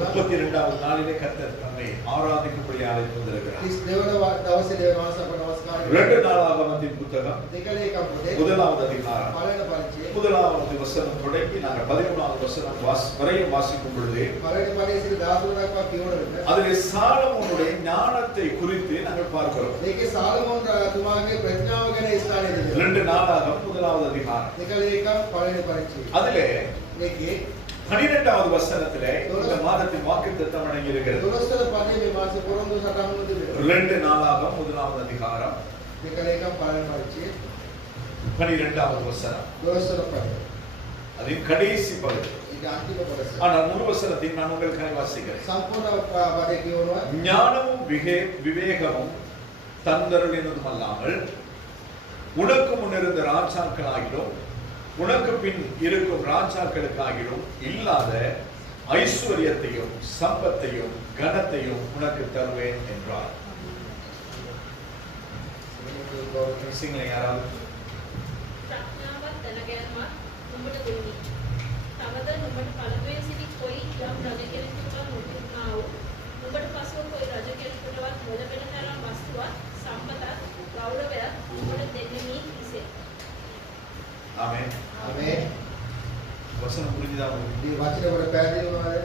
32வது நாளிலே கர்த்தர் நம்மை ஆராதிக்கும்படி அழைத்து வந்திருக்கிறார். 32வது දවසේ දේවාස අප නමස්කාර කරනවා. 2 நாளாகமத்தின் புத்தகம் දෙකලේකම් පොතේ முதலாவது அதிகாரம் පළවෙනි පරිච්ඡේදය முதலாவது வசனம் தொடங்கி நாங்கள் 13வது வசனம் வரையும் வாசிக்கும் பொழுது පළවෙනි පරිච්ඡේදය 13 දක්වා කියවන විට அதிலே சாலமோனுடைய ஞானத்தை குறித்து நாங்கள் பார்க்கிறோம். මේකේ සාලමෝන් රජතුමාගේ ප්‍රඥාව ගැන ස්ථානය දෙනවා. 2 நாளாகம் முதலாவது அதிகாரம் දෙකලේකම් පළවෙනි පරිච්ඡේදය. அதிலே මේකේ 12வது வசனத்திலே இந்த மாதத்தின் வாக்குத்தத்தம் அடங்கி இருக்கிறது. 12 පදයේ මේ මාස පොරොන්දු සටහන දෙනවා. 2 நாளாகம் முதலாவது அதிகாரம் දෙකලේකම් පළවෙනි පරිච්ඡේදය 12வது வசனம் 12 පදය. அதின் கடைசி பகுதி. ඒක අන්තිම කොටස. ஆனால் முழு வசனத்தை நான் உங்களுக்காக வாசிக்கிறேன். සම්පූර්ණ පදේ කියවනවා. ஞானமும் விவேகமும் தந்தருளினதும் அல்லாமல் உனக்கு முன்னிருந்த ராஜாக்களாகிலும் உனக்கு பின் இருக்கும் ராஜாக்களுக்காகிலும் இல்லாத ஐஸ்வர்யத்தையும் சம்பத்தையும் கனத்தையும் உனக்கு தருவேன் என்றார். சிங்கள யாராவது ஆமென். ආමේන්. வசனம் புரிஞ்சுதா உங்களுக்கு? මේ වචන වල පැහැදිලි වුණාද?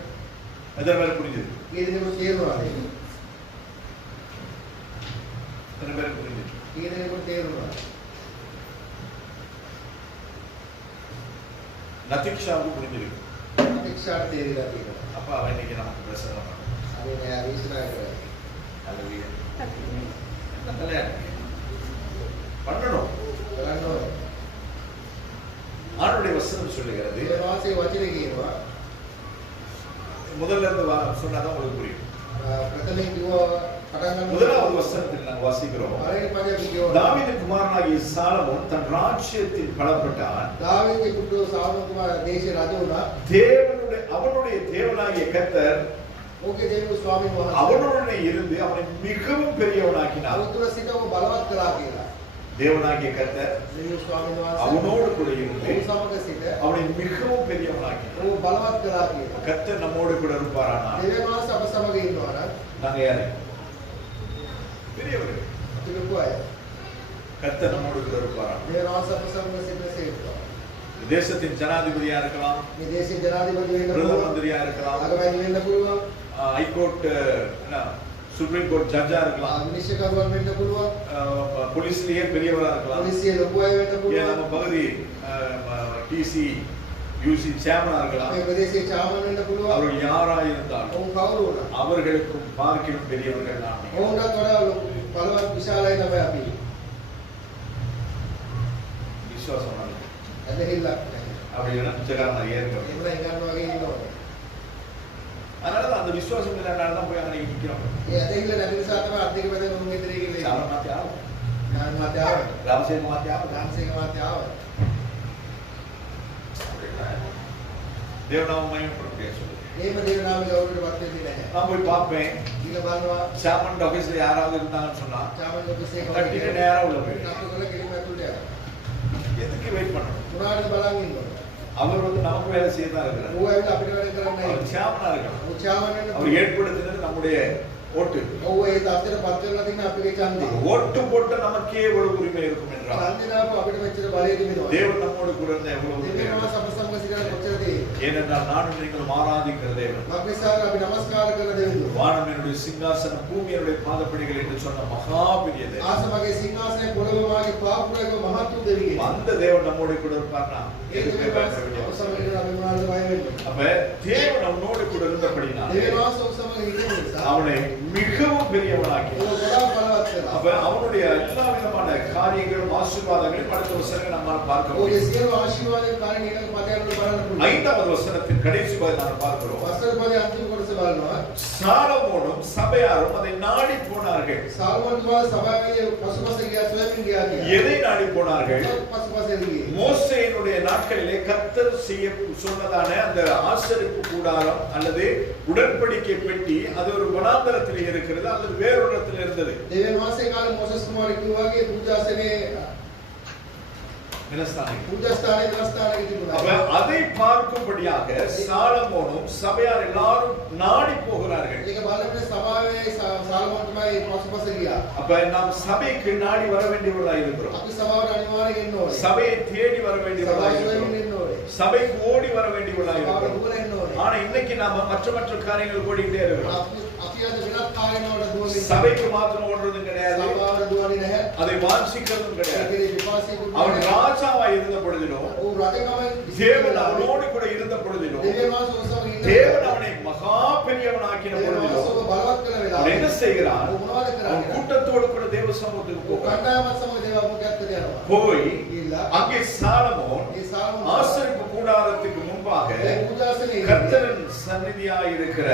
எத்தனை பேர் புரிஞ்சுது? කීදෙනෙකුට තේරුණාද? எத்தனை பேர் புரிஞ்சுது? කීදෙනෙකුට තේරුණාද? நதிக்ஷாவுக்கு புரிஞ்சிருக்கு. අතික්ෂාට තේරිලා තියෙනවා. அப்ப அவன் இன்னைக்கு நமக்கு பிரசங்கம் பண்ணுவான். අපි නෑ විශ්වාස කරන්නේ. அல்லேலூயா. நல்ல பண்ணணும். කරන්න ඕනේ. ஆண்டவருடைய வசனம் சொல்லுகிறது. මේ වාසේ වචනේ කියනවා. முதல்ல இருந்து சொன்னாதான் உங்களுக்கு புரியும். ප්‍රථමයෙන් කිව්වා පටන් ගන්න. முதலாவது வசனத்தில் நாங்கள் வாசிக்கிறோம். පළවෙනි පදේ අපි කියවනවා. தாவீதின் குமாரனாகிய சாலமோன் தன் ராஜ்யத்தில் பலப்பட்டான். දාවීදගේ පුත්‍රෝ සාලමෝන් කුමාර දේශේ රජ වුණා. அவனுடைய தேவனாகிய கர்த்தர் ඕකේ දේව ස්වාමීන් වහන්සේ அவனுடன் இருந்து அவனை மிகவும் பெரியவனாக்கினார். අවුතුර සිටව බලවත් කළා කියලා. தேவனாகிய கர்த்தர் දේව ස්වාමීන් වහන්සේ அவனோடு கூட இருந்து ඒ සමග සිට அவனை மிகவும் பெரியவனாக்கினார். ਉਹ බලවත් කළා කියලා. கர்த்தர் நம்மோடு கூட இருப்பாரானா? දේව වහන්සේ අප සමග ඉන්නවා නම් நாங்க யாரு? பெரியவர்கள். අපි ලොකු අය. கர்த்தர் நம்மோடு கூட இருப்பாரானா? දේව වහන්සේ අප සමග සිටින සේවකවා. தேசத்தின் ஜனாதிபதியா இருக்கலாம், මේ දේශේ ජනාධිපති වෙන්න பிரதம පුළුවන්. மந்திரியா இருக்கலாம், අගමැති වෙන්න පුළුවන්. ஹைகோர்ட் சுப்ரீம் கோர்ட் ஜட்ஜா இருக்கலாம், විනිශ්චයකරුවන් වෙන්න පුළුවන්. போலீஸ்லயே பெரியவரா இருக்கலாம், පොලිසිය ලොකු අය වෙන්න ஏன் පුළුවන්. நம்ம பகுதி டிசி யூசி சேர்மனா இருக்கலாம். මේ ප්‍රදේශයේ චාමන් වෙන්න පුළුවන්. அவர்கள் யாரா இருந்தாலும் ඔවුන් කවුරු වුණත් அவர்களுக்கும் பார்க்கிலும் பெரியவர்கள் நான். ඔවුන්ටත් වඩා බලවත් විශාලයි තමයි අපි. விசுவாசம் பண்ணல. ඇදහිල්ලක් නැහැ. அப்படி இல்லைன்னா பிச்சைக்காரன் நிறைய இருக்கு. එහෙම ඉගන්න වගේ ඉන්නවා. அதனாலதான் அந்த விசுவாசம் இல்லாதனால தான் போய் அங்கே நிற்கிறோம். ඒ ඇදහිල්ල නැති නිසා තමයි අධික වෙන මොන් ඉදිරිය ගිහලා சாம மாத்தி ஆகும், නාන මාත්‍යාව ராமசேன மாத்தி ஆகும். දාන්සේක මාත්‍යාව தேவநாம மகிமைப்படும் பேசுவது. එහෙම දේව නාමයේ ගෞරවයටපත් වෙන්නේ නැහැ. நான் போய் பார்ப்பேன், ඊළ බලනවා சாமன் ஆபீஸ்ல யாராவது இருந்தாங்கன்னு சொன்னா චාමන් ඔෆිස් එක தட்டிட்டு நேரா உள்ள போய் අපේ කෙලිම ඇතුළට යනවා. எதுக்கு வெயிட் பண்ணணும்? මොනවාද බලන් ඉන්නවා. அவர் வந்து நமக்கு வேலை செய்ய தான் இருக்கிறார். ඌ ඇවිල්ලා අපිට වැඩ කරන්නේ නැහැ. அவர் சாமனா இருக்கலாம். ඌ චාමන් වෙන්න அவர் ஏற்படுத்தினது நம்முடைய ஓட்டு. ඔව් ඒ තාත්තට පත් වෙලා තියෙන අපේ ඡන්දේ. ஓட்டு போட்டு நமக்கே எவ்வளவு உரிமை இருக்கும் என்றால் ඡන්දේනාව අපිට මෙච්චර බලය තිබෙනවා. தேவன் நம்மோடு கூட இருந்தா எவ்வளவு உரிமை දෙවියන් இருக்கும். වහන්සේ අප සමග සිටින කොච්චර තියෙන්නේ. ஏனென்றால் நானும் நீங்களும் ஆராதிக்கிற தேவன். මක්නිසාර අපි නමස්කාර කරන දෙවියෝ. வானம் என்னுடைய சிங்காசனம், பூமி என்னுடைய பாதப்படிகள் என்று சொன்ன மகா பெரிய தேவன். ආසමගේ සිංහාසනය පොළොව මාගේ පාපුරයක මහත් වූ දෙවියෙක්. அந்த தேவன் நம்மோடு கூட இருப்பார்னா ඒ எதுவுமே දෙවියන් பயப்பட වහන්සේ අප வேண்டியது. සමග ඉන්න අපි මොනවාද බය වෙන්නේ. அப்ப தேவன் நம்மோடு கூட இருந்தபடினால் දෙවියන් වහන්සේ අප සමග ඉන්න නිසා அவனை மிகவும் பெரியவனாக்கி, ਉਹ ගොඩාක් බලවත් කරා. அப்ப அவனுடைய எல்லா விதமான காரியங்களும் ஆசீர்வாதங்களையும் அடுத்த வசனங்களை நம்மால் பார்க்க ඔහුගේ முடியும். සියලු ආශිර්වාදයන් කාරණේ ඊළඟ පදයන් වල බලන්න පුළුවන්. 5வது வசனத்தின் கடைசி பகுதி நாம் பார்க்கிறோம். වස්තර පදයේ අන්තිම කොටස බලනවා. சாலமோனும் சபையாரும் அதை நாடி போனார்கள். සාල්මන් තුමා සභාවේ පසුපස ගියා සොයමින් ගියා කියලා. எதை நாடி போனார்கள்? පසුපසෙන් ගියේ. மோசேயினுடைய நாட்களிலே கர்த்தர் செய்ய சொன்னதான அந்த ஆசரிப்பு கூடாரம் அல்லது உடன்படிக்கை பெட்டி அது ஒரு வனாந்தரத்தில் இருக்கிறது அல்லது வேறொரு இடத்தில் இருந்தது. දෙවියන් වහන්සේ කාලේ මොසස් කුමාරයෙක් වගේ පූජාසනේ வினஸ்தானம். පූජා ස්ථානයේ විනස්ථානයේ තිබුණා. அப்ப அதை பார்க்கும்படியாக சாலமோனும் சபையார் எல்லாரும் நாடி போகிறார்கள். ඒක බලන්න සභාවේ සාලමෝන්ටමයි පසුපස ගියා. அப்ப நாம் சபைக்கு நாடி வர வேண்டியவர்களாய் இருக்கிறோம். අපි සභාවට අනිවාර්යෙන් එන්න ඕනේ. சபையை தேடி வர வேண்டியவர்களாய் සභාවට இருக்கிறோம். එන්න ඕනේ. சபைக்கு ஓடி வர வேண்டியவர்களாய் සභාවට இருக்கிறோம். දුවලා එන්න ඕනේ. ஆனா இன்னைக்கு நாம மற்ற காரியங்கள் ஓடிட்டே இருக்கிறோம். අපි අද වෙනත් කාර්යවලට දුවන්නේ. சபைக்கு மாத்திரம் ஓடுறதும் கிடையாது. සභාවට දුවන්නේ නැහැ. அதை வாஞ்சிக்கிறதும் கிடையாது. ඒකේ විපාසීකුත් அவன் නැහැ. ராஜாவாய் இருந்த பொழுதிலும் ਉਹ රජකම தேவன் அவனோடு கூட இருந்த பொழுதிலும் දෙවියන් වහන්සේ උත්සව ඉන්න. தேவன் அவனை மகா பெரியவனாக்கின දෙවියන් වහන්සේ பொழுதிலும் ඔබ බලවත් කළ அவன் වෙලාවට என்ன செய்கிறான்? ඔබ මොනවද அவன் කරන්නේ? கூட்டத்தோடு கூட தேவ சமூகத்துக்கு ඔබ போகிறான். කණ්ඩායමත් සමග දේව අපකත්ත යනවා. போய் ගිහිල්ලා அங்கே சாலமோன் ඒ සාලමෝන් ஆசரிப்பு கூடாரத்துக்கு முன்பாக ඒ පූජාසනයේ கர்த்தரின் சந்நிதியாய் இருக்கிற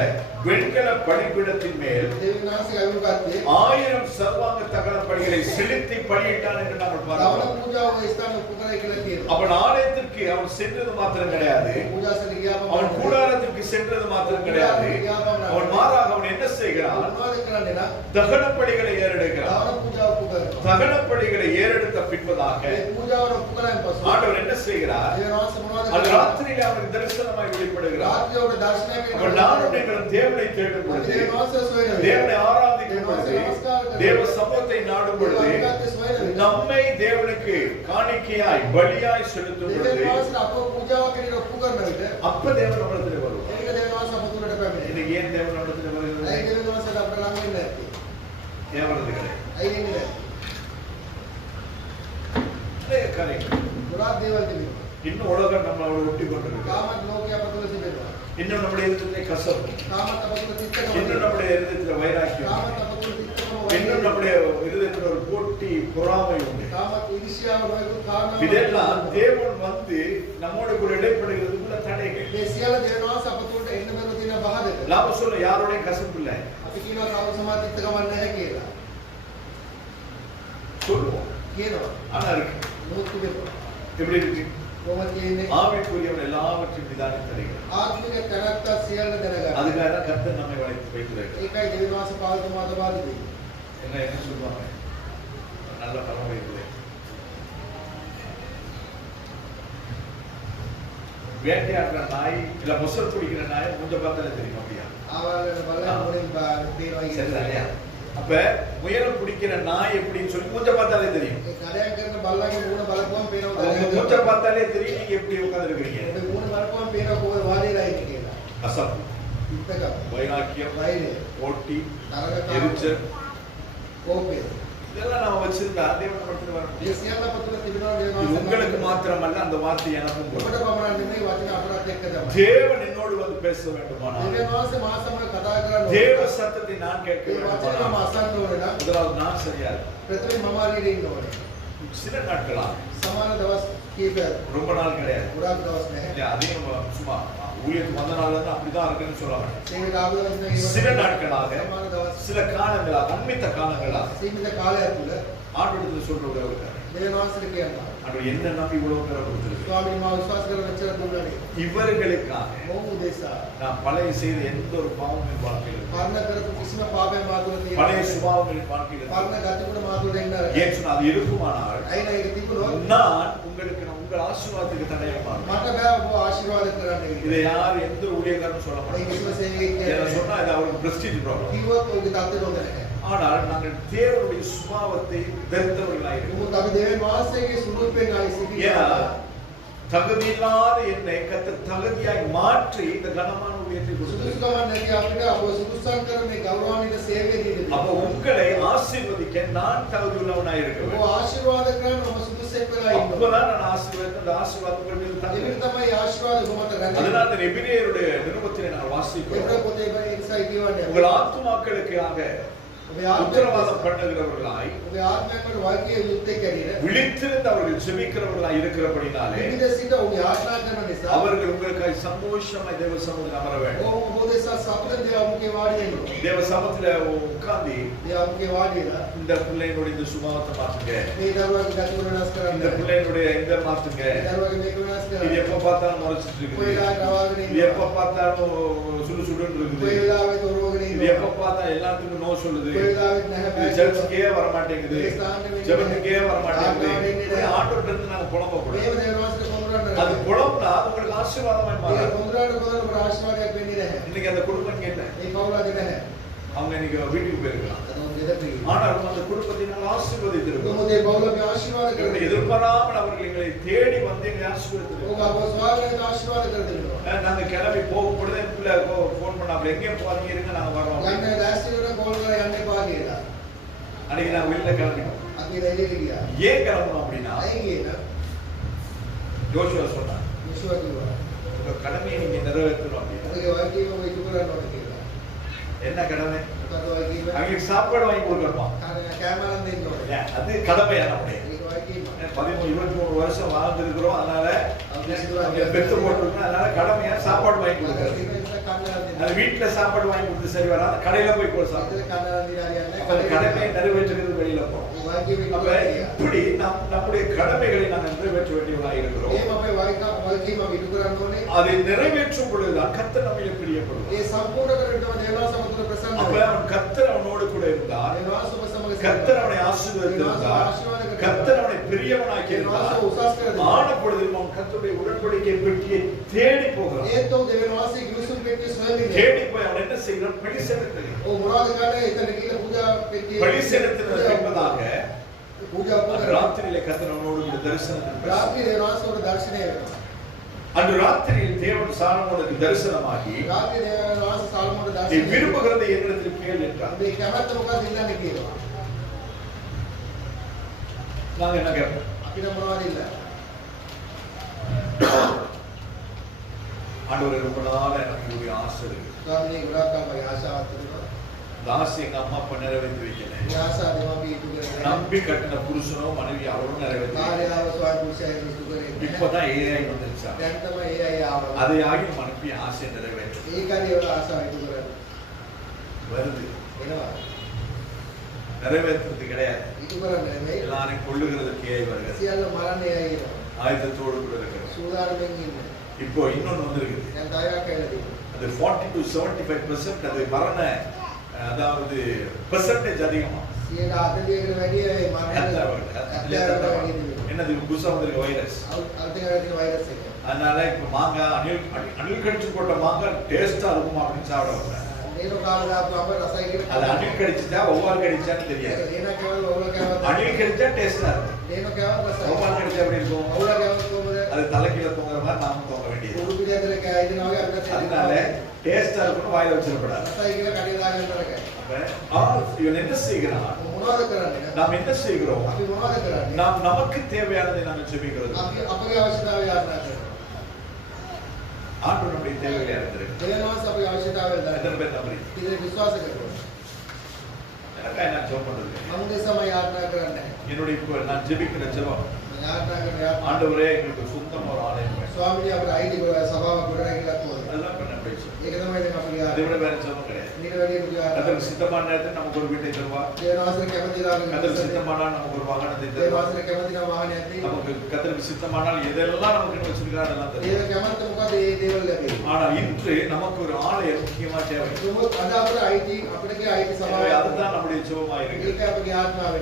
வெண்கல பலிபீடத்தின் மேல் දෙවියන් වහන්සේ අවිරු ගත්තේ 1000 சர்வாங்க தகன பலிகளை செலுத்தி பலியிட்டான் என்று நாங்கள் දවන பார்க்கிறோம். පූජාව ස්ථාන උපකරයි කියලා තියෙනවා. அவன் ஆலயத்திற்கு அவன் சென்றது மாத்திரம் கிடையாது. පූජාසනයේ ගියාම அவன் கூடாரத்திற்கு சென்றது மாத்திரம் கிடையாது. அவன் மாறாக அவன் என்ன செய்கிறான்? මොනවද කරන්නේ නා? தகன பலிகளை ஏறெடுக்கிறான். දවන පූජාව උපකරනවා. தகன பலிகளை ஏறெடுத்த பின்பதாக ඒ පූජාවට උපකරයන් පසු ஆண்டவர் என்ன செய்கிறார்? දෙවියන් වහන්සේ මොනවද அந்த කරන්නේ? ராத்திரியில அவனுக்கு தரிசனமாய் வெளிப்படுகிறார். රාත්‍රියේ ඔබ දර්ශනය அப்ப நானும் நீங்களும் தேவனை தேடும் பொழுது, දෙවියන් වහන්සේ සොයන தேவனை ஆராதிக்கும் பொழுது, தேவ சமூகத்தை நாடும் பொழுது, நம்மை தேவனுக்கு காணிக்கையாய் பலியாய் செலுத்தும் දෙවියන් பொழுது, වහන්සේ අපව පූජාව කරන ඔප්පු කරන විට அப்ப தேவன் நம்மிடத்தில் வருவார். ඒක දෙවියන් වහන්සේ අප තුලට පැමිණෙනවා. இன்னைக்கு ஏன் தேவன் நம்மிடத்தில் ඇයි வருகிறது? දෙවියන් වහන්සේ අපට ළඟ වෙන්නේ නැත්තේ? ஏன் வருது கிடையாது? ඇයි එන්නේ නැත්තේ? நிறைய காரியங்கள். ගොඩාක් දේවල් තිබෙනවා. இன்னும் உலகம் நம்மளோட ஒட்டி கொண்டிருக்கு. තාමත් ලෝකයේ අප තුල තිබෙනවා. இன்னும் நம்முடைய இருதயத்திலே கசப்பு, තාමත් අප තුල තිත්තකම இன்னும் நம்முடைய இருதயத்திலே வைராக்கியம், තාමත් අප තුල තිත්තකම இன்னும் நம்முடைய இருதயத்தில் ஒரு போட்டி பொறாமை உண்டு. තාමත් ඉරිසියාව නොයෙකුත් කාරණා இதெல்லாம் தேவன் வந்து நம்மோடு கூட இடைப்படுகிறதுக்குள்ள தடைகள். මේ සියල්ල දෙවියන් වහන්සේ අප තුලට එන්න බැරුව තියෙන බාධක. நாம சொல்ல யாரோட கசப்பு இல்லை අපි කියනවා කවුරු සමාජ තිත්තකම නැහැ කියලා. சொல்லுவோம், කියනවා. ஆனா இருக்கு. නමුත් තිබෙනවා. எப்படி இருக்கு? කොහොමද කියන්නේ? ஆவிக்குரியவன் எல்லாவற்றையும் நிதானித்து தருகிறார். ආත්මික තැනත්තා සියල්ල දැනගන්න. அதுக்காக தான் கர்த்தர் நம்மை வைத்திருக்கிறார். ඒකයි දෙවියන් වහන්සේ පාලතුමා තබා දෙන්නේ. என்ன சொல்லுவாங்க? நல்ல பலம் வைத்து வேட்டையாடுற நாய் இல்ல முசல் பிடிக்கிற நாய் கொஞ்சம் பார்த்தாலே தெரியும் அப்படியா? ආවල් බලලා මොනින් පේනවා சரிதானே? කියන්නේ. அப்ப முயலை பிடிக்கிற நாய் எப்படின்னு சொல்லி கொஞ்சம் பார்த்தாலே தெரியும். ඒ කඩයන් කරන බල්ලගේ මූණ බලපුවම පේනවා உங்க කඩයන් மூச்சை பார்த்தாலே தெரியும் நீங்க எப்படி உட்கார்ந்து இருக்கிறீங்க. ඒ මූණ බලපුවම පේනවා කොහොමද වාඩිලා ඉන්නේ කියලා. கசப்பு, තිත්තකම. வைராக்கியம், වෛරය, போட்டி, තරගතාව, எரிச்சல், කෝපය. இதெல்லாம் நாம வச்சிருந்தா தேவன் நம்மிடத்துல வர முடியும். මේ සියල්ල අප තුල තිබෙනවා දෙවියන් இது වහන්සේ. உங்களுக்கு மாத்திரமல்ல, அந்த வார்த்தை எனக்கும் ඔබට பொருந்தும். පමණක් නෙමෙයි වචන අපරත් එක්ක තමයි. தேவன் என்னோடு வந்து பேச வேண்டுமானால், දෙවියන් වහන්සේ මා සමග කතා කරන්න தேவ ඕනේ. சத்தத்தை நான் கேட்க ඒ වචන මම வேண்டுமானால், අසන්න ඕනේ නම් முதலாவது நான் சரியா இருக்கேன். ප්‍රථමයෙන් මම හරියට ඉන්න ඕනේ. சில நாட்களா, සමාන දවස් කීපයක් ரொம்ப நாள் கிடையாது. ගොඩාක් දවස් නැහැ. இல்ல, அதையும் நம்ம சும்மா ஊழியத்துக்கு வந்த நாள்ல இருந்து அப்படிதான் இருக்குன்னு சொல்ல மாட்டேன். සේවයට ආපු දවස් නැහැ. சில நாட்களாக, සමාන දවස් சில காலங்களாக, அண்மித்த காலங்களாக සීමිත කාලයක් තුල ஆண்டவரிடத்தில் சொல்ற ஒரே ஒரு காரியம், දෙවියන් වහන්සේට කියනවා. ஆண்டவர் என்ன நம்பி இவ்வளவு பேரை கொடுத்திருக்கு. ස්වාමීන් මා විශ්වාස කරන මෙච්චර දුන්නානේ. இவர்களுக்காக මොහු උදෙසා நான் பழைய செய்த எந்த ஒரு பாவமும் என் வாழ்க்கையில் இல்லை. පරණ කරපු කිසිම පාපයක් මා තුල பழைய තියෙන්නේ சுபாவங்கள் என் வாழ்க்கையில் இல்லை. පරණ ගතිගුණ මා තුල ඉන්න ஏன் சொன்னா அது இருக்குமானால் අයින ඒක තිබුණොත් நான் உங்கள் ஆசீர்வாதத்துக்கு தடையாக மாறுவேன். මට බෑ ඔබ ආශිර්වාද කරන්න இதை කියලා. யார் எந்த ஊழியக்காரனும் சொல்ல ඒ மாட்டாங்க. කිසිම සේවකයෙක් ஏன்னா කියන්නේ சொன்னா இது அவருக்கு பிரஸ்டீஜ் ப்ராப்ளம். කිව්වොත් ඔහුගේ தත්ත්වය හොඳ නැහැ. ஆனால் நாங்கள் தேவனுடைய சுபாவத்தை வெறுத்தவர்களாக இருக்கிறோம். නමුත් අපි දෙවියන් වහන්සේගේ ස්වරූපයෙන් ආයි ஏன்னா සිටිනවා. தகுதியில்லாத என்னை கர்த்தர் தகுதியாய் மாற்றி இந்த கனமான ஊழியத்தை கொடுத்தார். සුදුසුකමක් නැති අපිට අපව සුදුසුකම් කරන මේ ගෞරවාන්විත සේවය දීලා அப்ப තියෙනවා. உங்களை ஆசீர்வதிக்க நான் தகுதியுள்ளவனாய் இருக்க ඔබ வேண்டும். ආශිර්වාද කරන්න ඔබ සුදුසෙක් වෙලා ඉන්නවා. அப்பதான் நான் ஆசீர்வாதம் அந்த ஆசீர்வாதம் உங்கள் மீது එවිට தங்குகிறது. තමයි ආශිර්වාද ඔබ මත රැඳෙන්නේ. அதனால இந்த எபிரேயருடைய நிருபத்திலே நான் ඒකට வாசிக்கிறோம். පොතේ ඉන්සයි කියවන්නේ. உங்கள் ஆத்துமாக்களுக்காக ඔබේ உத்தரவாதம் ආත්මය பண்ணுகிறவர்களாய் ඔබේ ආත්මයකට වාක්‍ය යුද්ධේ කැඩින விழித்திருந்து அவர்கள் ஜெபிக்கிறவர்களாய் இருக்கிறபடினாலே විවිධ සිට ඔබේ ආශා කරන නිසා அவர்கள் உங்களுக்காய் சந்தோஷமாய் தேவ சமூகத்தில் அமர வேண்டும். ඔබ උදෙසා සතුටින් දේවමුගේ වාඩි වෙනවා. தேவ சமூகத்துல உட்கார்ந்து දේවමුගේ වාඩි වෙලා இந்த பிள்ளையினுடைய இந்த சுபாவத்தை மாற்றுங்க, මේ දරුවාගේ ගතිගුණ වෙනස් කරන්න. இந்த பிள்ளையினுடைய இந்த மாற்றுங்க, මේ දරුවාගේ මේක වෙනස් இது කරන්න. எப்ப பார்த்தாலும் முறைச்சிட்டு කොයි இருக்குது, වෙලාවක රවාගෙන இது ඉන්නවා. எப்ப பார்த்தாலும் சுடு சுடுன்னு කොයි இருக்குது, වෙලාවෙ තොරවගෙන இது எப்ப பார்த்தா எல்லாத்துக்கும் நோ சொல்லுது, சர்ச்சுக்கே வர மாட்டேங்குது, ஜெபத்துக்கே வர மாட்டேங்குது. ஆண்டவர்ட்ட இருந்து நாங்க புலம்ப கூடாது. அது புலம்புனா உங்களுக்கு ஆசீர்வாதமாய் மாறும். இன்னைக்கு அந்த குடும்பம் கேட்ட அவங்க இன்னைக்கு வீட்டுக்கு போயிருக்கலாம், ஆனாலும் அந்த குடும்பத்தை நாங்கள் ஆசீர்வதித்திருக்கோம். எதிர்பாராமல் அவர்கள் எங்களை தேடி வந்து எங்களை ஆசீர்வதித்திருக்கோம். நாங்க கிளம்பி போகும் பொழுது என் பிள்ளை போன் பண்ண அப்படி எங்கேயும் போறீங்க இருங்க நாங்க வரோம். அன்னைக்கு நாங்க வெளியில கிளம்பினோம். ஏன் கிளம்பணும் அப்படின்னா யோசுவா சொன்னார், உங்க கடமையை நீங்க நிறைவேற்றணும் அப்படின்னா. என்ன கடமை? அவங்களுக்கு சாப்பாடு வாங்கி கொடுக்கணுமா? அது கடமையான முடியும். 13-23 வருஷம் வாழ்ந்துருக்கிறோம், அதனால பெத்து போட்டிருக்கோம், அதனால கடமையா சாப்பாடு வாங்கி கொடுக்கறது. அது வீட்டுல சாப்பாடு வாங்கி கொடுத்து சரி வராது, கடையில போய் கடமையை நிறைவேற்றுறது வெளியில போறோம். அப்ப இப்படி நம்முடைய கடமைகளை நாங்கள் நிறைவேற்ற வேண்டியவர்களாக இருக்கிறோம். அதை நிறைவேற்றும் பொழுதுதான் கர்த்தர் நம்மை பிரியப்படுவார். அப்ப அவன் கர்த்தர் அவனோடு கூட இருந்தார், கர்த்தர் அவனை ஆசீர்வதித்தார், கர்த்தர் அவனை பெரியவனாக்கி இருந்தார். ஆன பொழுதில் அவன் கர்த்தருடைய உடன்படிக்கை பெட்டியை தேடி போகிறான். தேடி போய் அவன் என்ன செய்கிறான்? பலி செலுத்துகிறான். பலி செலுத்தினது என்பதாக ராத்திரியிலே கர்த்தர் அவனோடு கூட தரிசனம். அன்று ராத்திரியில் தேவன் சாலமோனுக்கு தரிசனமாகி நீ விரும்புகிறதை என்னிடத்தில் கேள் என்றார். நாங்க என்ன கேட்போம்? ஆண்டவரே ரொம்ப நாள் எனக்கு ஒரு ஆசை இருக்கு, தாசி எங்க அம்மா அப்பா நிறைவேற்றி வைக்கல, நம்பி கட்டின புருஷனோ மனைவி அவரும் நிறைவேற்றி இப்பதான் ஏஐ வந்துருச்சா, அதை ஆகி நம்ம அனுப்பி ஆசை நிறைவேற்ற வருது. நிறைவேற்றுறது கிடையாது, எல்லாரையும் கொள்ளுகிறதுக்கு ஏஐ வருகிறது. ஆயுதத்தோடு கூட இருக்கிறது. இப்போ இன்னொன்னு வந்திருக்குது, அது 40 to 75% அது மரண, அதாவது பெர்சன்டேஜ் அதிகமா. என்னது புதுசா வந்திருக்க வைரஸ். அதனால இப்ப மாங்காய் அணில் கடிச்சு போட்ட மாங்காய் டேஸ்டா இருக்குமா அப்படின்னு சாப்பிட அது அணில் கடிச்சுட்டா ஒவ்வால் கடிச்சான்னு தெரியாது. அணில் கடிச்சா டேஸ்டா இருக்கும், ஒவ்வால் கடிச்சா எப்படி இருக்கும்? அது தலைக்கீழ தூங்குற மாதிரி நாம தூங்க வேண்டியது. அதனால டேஸ்டா இருக்கணும், வாயில வச்சிடக்கூடாது. இவன் என்ன செய்கிறான்? நாம் என்ன செய்கிறோம்? நாம் நமக்கு தேவையானதை நாம் ஜெபிக்கிறோம். ஆண்டவருடைய தேவையா இருந்திருக்கு. எத்தனை பேர் நம்புறீங்க? நான் ஜெபம் பண்றது என்னுடைய இப்ப நான் ஜெபிக்கிற ஜெபம், ஆண்டவரே எங்களுக்கு சொந்தமா ஒரு ஆலயம் அதெல்லாம் பண்ண போயிடுச்சு. அதை விட வேற ஜெபம் கிடையாது. கர்த்தருக்கு சித்தமான நேரத்தில் நமக்கு ஒரு வீட்டை தருவார். கர்த்தருக்கு சித்தமானால் நமக்கு ஒரு வாகனத்தை தருவார். நமக்கு கர்த்தருக்கு சித்தமானால் எதெல்லாம் நமக்கு வச்சிருக்கிறார் அதெல்லாம் தருவார். ஆனால் இன்று நமக்கு ஒரு ஆலயம் முக்கியமா தேவை. அதுதான் நம்முடைய ஜெபமா இருக்கு.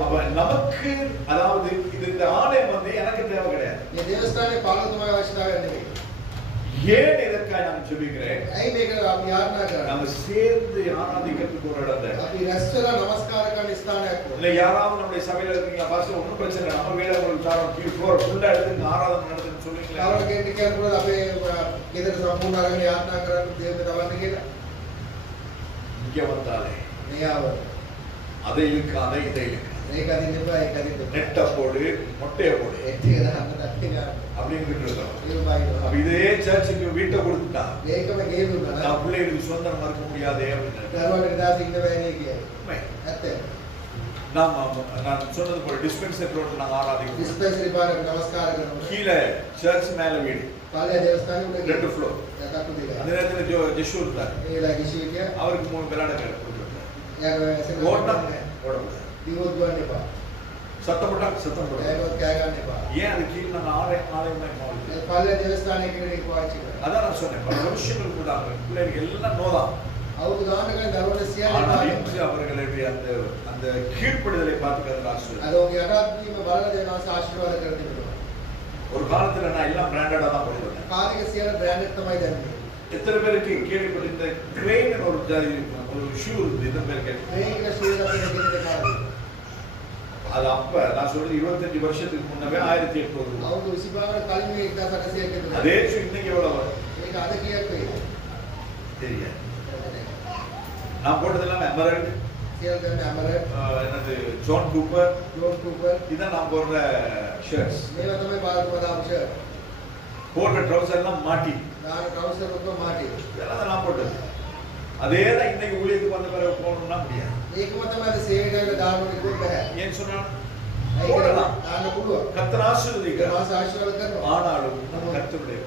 அப்ப நமக்கு அதாவது இந்த ஆலயம் வந்து எனக்கு தேவை கிடையாது. ஏன் இதற்காக நான் ஜெபிக்கிறேன்? நம்ம சேர்ந்து ஆராதிக்கிறதுக்கு ஒரு இடத்தை இல்ல யாராவது நம்முடைய சபையில இருக்கீங்களா பாஸ்டர் ஒன்றும் பிரச்சனை இல்லை, நம்ம வேலை உங்களுக்கு தரோம், கீழ் ஃப்ளோர் ஃபுல்லா எடுத்து ஆராதனை நடத்துன்னு சொல்லுவீங்களா? இங்க வந்தாலே அதை இழுக்காத இதை இழுக்க நெட்ட போடு மொட்டைய போடு அப்படின்னு இருக்கோம். இதே சர்ச்சுக்கு வீட்டை கொடுத்துட்டா நான் பிள்ளைகளுக்கு சொந்தம் மறுக்க முடியாதே அப்படின்னு. நான் சொன்னது போல டிஸ்பென்சரி ரோட்ல நாங்க ஆராதிக்கிறோம். கீழே சர்ச் மேல வீடு 2 ஃப்ளோர். அந்த நேரத்துல ஜெஷு இருந்தார், அவருக்கு 3 விளையாட சத்தம் போட்டாங்க. சத்தம் போட்டாங்க. ஏன் அது கீழே நாங்க ஆலயம் அதான் நான் சொன்னேன். பல விஷயங்கள் கூட பிள்ளைகளுக்கு எல்லாம் நோதான். අවුරුදු ගානකට දරුවන්ට සියල්ල ஆனால் இன்று அவர்களுடைய அந்த அந்த கீழ்ப்படிதலை பார்த்து கர்த்தர் ஆசீர்வதித்தார். අද ඔගේ යටත් වීම බලලා දෙවියන් ආශිර්වාද කර තිබෙනවා. ஒரு காலத்துல நான் எல்லாம் பிராண்டடா தான் போயிட்டு வந்தேன். කාලයක සියල්ල බ්‍රෑන්ඩඩ් තමයි දැම්මේ. எத்தனை பேருக்கு கேள்விப்பட்ட இந்த கிரெயின் ஒரு ஷூ இருக்கு இந்த பேருக்கு මේක ශ්‍රී ලංකාවේ දෙන්නේ කාලේ. அது அப்ப நான் சொல்றது 25 வருஷத்துக்கு முன்னவே 1800 අවුරුදු 25කට කලින් මේ 1800 කට அதே ஷூ இன்னைக்கு எவ்வளவு வரும் මේක අද කීයක් වෙයිද? தெரியாது. நான் போட்டதெல்லாம் எமரல்ட் සියල්ල දැම්මේ ඇමරට්, என்னது ஜான் கூப்பர் ජෝන් කූපර්. இதான் நான் போடுற ஷர்ட்ஸ். මේවා තමයි පාරම්පරාව ෂර්ට්. போடுற ட்ரவுசர் எல்லாம் மாட்டி දාන ට්‍රවුසර් ඔක්කොම මාටි. இதெல்லாம் தான் நான் போட்டது. அதே தான் இன்னைக்கு ஊழியத்துக்கு வந்த பிறகு போகணும்னா முடியாது. ඒකම තමයි අද සේවයට වෙලා දාන්න ඕනේ කිව්වොත් බෑ. ஏன் சொன்னா ඒක போடலாம். දාන්න පුළුවන්. கர்த்தர் ஆசீர்வதிக்கிறார். මාස ආශිර්වාද කරනවා. ஆனாலும் நம்ம கர்த்தருடைய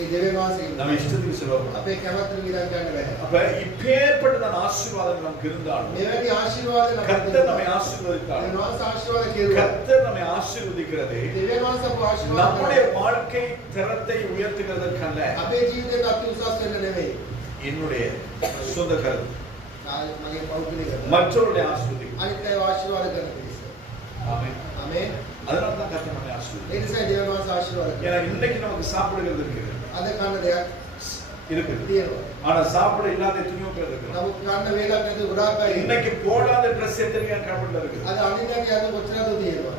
ඒ දෙවියන් වහන්සේ நம்ம இஷ்டத்துக்கு செலவு අපේ කැමැත්ත විතරක් ගන්න බෑ. அப்ப இப்பேற்பட்ட ஆசீர்வாதம் நமக்கு இருந்தாலும் මෙවැනි ආශිර්වාද கர்த்தர் நம்மை ஆசீர்வதித்தார். දෙවියන් වහන්සේ ආශිර්වාද කෙරුවා. கர்த்தர் நம்மை ஆசீர்வதிக்கிறது දෙවියන් වහන්සේ අපව ආශිර්වාද நம்முடைய කරනවා. வாழ்க்கை தரத்தை உயர்த்துகிறதற்கல்ல, අපේ ජීවිතේ තත්ත්ව උසස් වෙන්න නෙවෙයි. என்னுடைய சொந்த கருத்து මගේ පෞද්ගලික மற்றவருடைய ஆசீர்வதிக்கும். අනිත් අය ආශිර්වාද කරන පිණිස. ஆமென். ආමේන්. அதனால தான் கர்த்தர் நம்மை ஆசீர்வதிக்கிறார். ඒ නිසා දෙවියන් වහන්සේ ආශිර්වාද කරනවා. ஏன்னா இன்னைக்கு நமக்கு சாப்பிடுகிறது இருக்குது අද කන්න දෙයක් இருக்குது. තියෙනවා. ஆனா சாப்பிட இல்லாத எத்தனையோ பேர் இருக்கிறாங்க. නමුත් කන්න වේලක් නැතුව ගොඩාක් අය ඉන්නවා. இன்னைக்கு போடாத ட்ரெஸ் எத்தனையோ கபட்ல இருக்குது. අද අනිද්දාගේ අද කොච්චරද තියෙනවා.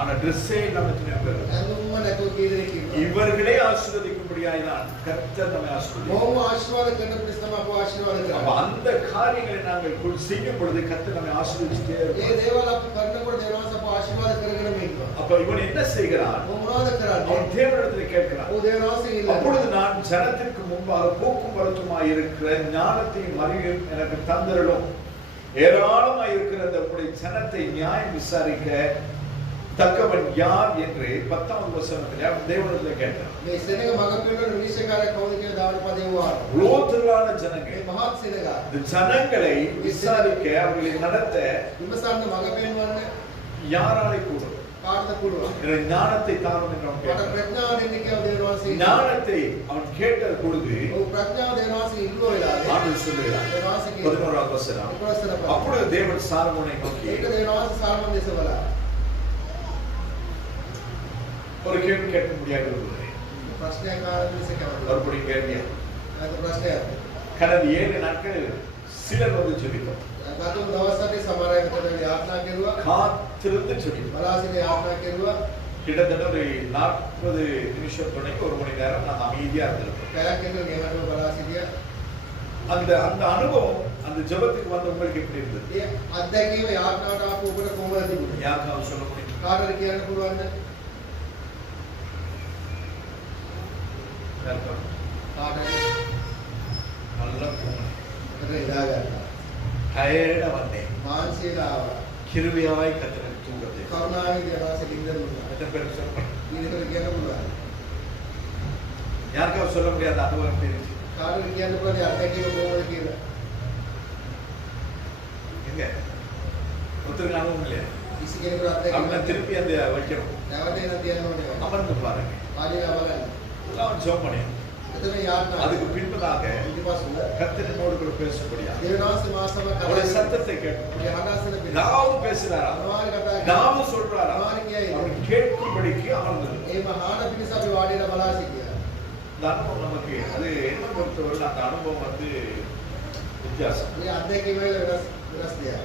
ஆனா ட்ரெஸ்ஸே இல்லாம எத்தனையோ பேர் இருக்காங்க. ඇඳුම්ම නැතුව කී දෙනෙක් ඉන්නවා. இவர்களே ஆசீர்வதிக்கும்படியாய் தான் கர்த்தர் நம்மை ஆசீர்வதிக்கிறார். මොහොම ආශිර්වාද කරන පිණිස තමයි අපව ආශිර්වාද அப்ப කරන්නේ. அந்த காரியங்களை நாங்கள் செய்யும் பொழுது கர்த்தர் நம்மை ஆசீர்வதிச்சிட்டே මේ இருப்பார். දේවල් අපි කරනකොට දෙවියන් වහන්සේ අපව ආශිර්වාද කරගෙනම ඉන්නවා. அப்ப இவன் என்ன செய்கிறான்? මොනවද කරන්නේ? அவன் தேவனிடத்தில் கேட்கிறான். ඔව් දෙවියන් වහන්සේ ඉල්ලනවා. அப்பொழுது நான் ஜனத்திற்கு முன்பாக போக்கும் வரத்துமாய் இருக்கிற ஞானத்தையும் அறிவையும் எனக்கு தந்திரலும் ஏராளமாய் இருக்கிற அந்த உடைய ஜனத்தை நியாயம் விசாரிக்க தக்கவன் யார் என்று 10வது வசனத்திலே தேவனிடத்தில் கேட்டான். මේ සෙනඟ මග පෙන්වන විනිශ්චයකාරයා කවුද කියලා දාන පදේ වුණා. லோத்திரான මේ ஜனங்கள் මහත් සෙනඟ இந்த ஜனங்களை விசாரிக்க அவர்களை நடத்த විමසන්න මග පෙන්වන්න யாராலே கூடும்? කාටද පුළුවන්? எனக்கு ஞானத்தை தாரும் என்று அவன் මට கேட்டான். ප්‍රඥාව දෙන්න කියලා දෙවියන් වහන්සේ ඉල්ලනවා. ஞானத்தை அவன் கேட்டது பொழுது ඔව් ප්‍රඥාව දෙවියන් වහන්සේ ඉල්ලුව වෙලාවේ ஆண்டவர் சொல்லுகிறார். දෙවියන් වහන්සේ කියනවා 11வது வசனம். 11 වෙනි පද. அப்பொழுது தேவன் சாலமோனை நோக்கி ඒක දෙවියන් වහන්සේ සාලමන් දෙස බලලා ஒரு கேள்வி கேட்க முடியாது விரும்புகிறேன். ප්‍රශ්නයක් ආරම්භ මිස කවදාවත්. மறுபடியும் கேள்வியா? ඒක ප්‍රශ්නයක්. கடந்த 7 நாட்கள் சிலர் வந்து ஜெபித்தோம். ගතුන් දවස් 8 සමහර අය මෙතන යාත්‍රා කෙරුවා. காத்திருந்து ஜெபித்தோம். බලාසින යාත්‍රා කෙරුවා. கிட்டத்தட்ட ஒரு 40 நிமிஷம் தொடங்கி 1 மணி நேரம் நாம் அமைதியா இருந்திருக்கோம். පැයක් විතර ගෙවටම බලා සිටියා. அந்த அந்த அனுபவம் அந்த ஜெபத்துக்கு வந்த உங்களுக்கு எப்படி இருந்தது? ඒ අත්දැකීම යාත්‍රාවට ආපු ඔබට කොහොමද තිබුණේ? யாருக்காவது சொல்ல முடியும்? කාටද කියන්න පුළුවන්ද? யாருக்காவது? කාටද? நல்லா தூங்கினேன். මට ඉඳාගත්තා. டயர்டா வந்தேன். මානසික ආවා. கிருபையாய் கர்த்தர் தூங்கத்தை. කරුණාවෙන් දෙවියන්වහන්සේ ලින්ද දුන්නා. எத்தனை பேருக்கு சொல்ல முடியும்? ඊනකට කියන්න පුළුවන්. யாருக்காவது சொல்ல முடியாத அனுபவம் தெரிஞ்சு? කාටද කියන්න පුළුවන් අත්දැකීම කොහොමද කියලා? எங்க? ஒருத்தருக்கு அனுபவம் இல்லையா? කිසි කෙනෙකුට அப்படின்னா අත්දැකීමක් திருப்பி அந்த வைக்கணும். නැවත එන තියන්න ඕනේ. அமர்ந்து பாருங்க. ආදිනා බලන්න. எல்லாம் ஜெபம் பண்ணி එතන යාත්‍රා. அதுக்கு பின்பதாக ඊට පස්සේ கர்த்தர் என்னோடு கூட பேசப்படியா දෙවියන්වහන්සේ මාසම அவருடைய කතා சத்தத்தை கேட்கும். කරලා හදාසන පිළිස. ஏதாவது பேசுறாரா? අනවාරි කතා කරා. ஏதாவது சொல்றாரா? අනවාරි කියයි. அவர் கேட்கும்படிக்கு அமர்ந்தது. ඒ මහාන පිළිස අපි වාඩිලා බලා සිටියා. இந்த அனுபவம் நமக்கு அது என்ன பொறுத்தவரை அந்த அனுபவம் வந்து வித்தியாசம். මේ අත්දැකීම වෙනස් දෙයක්.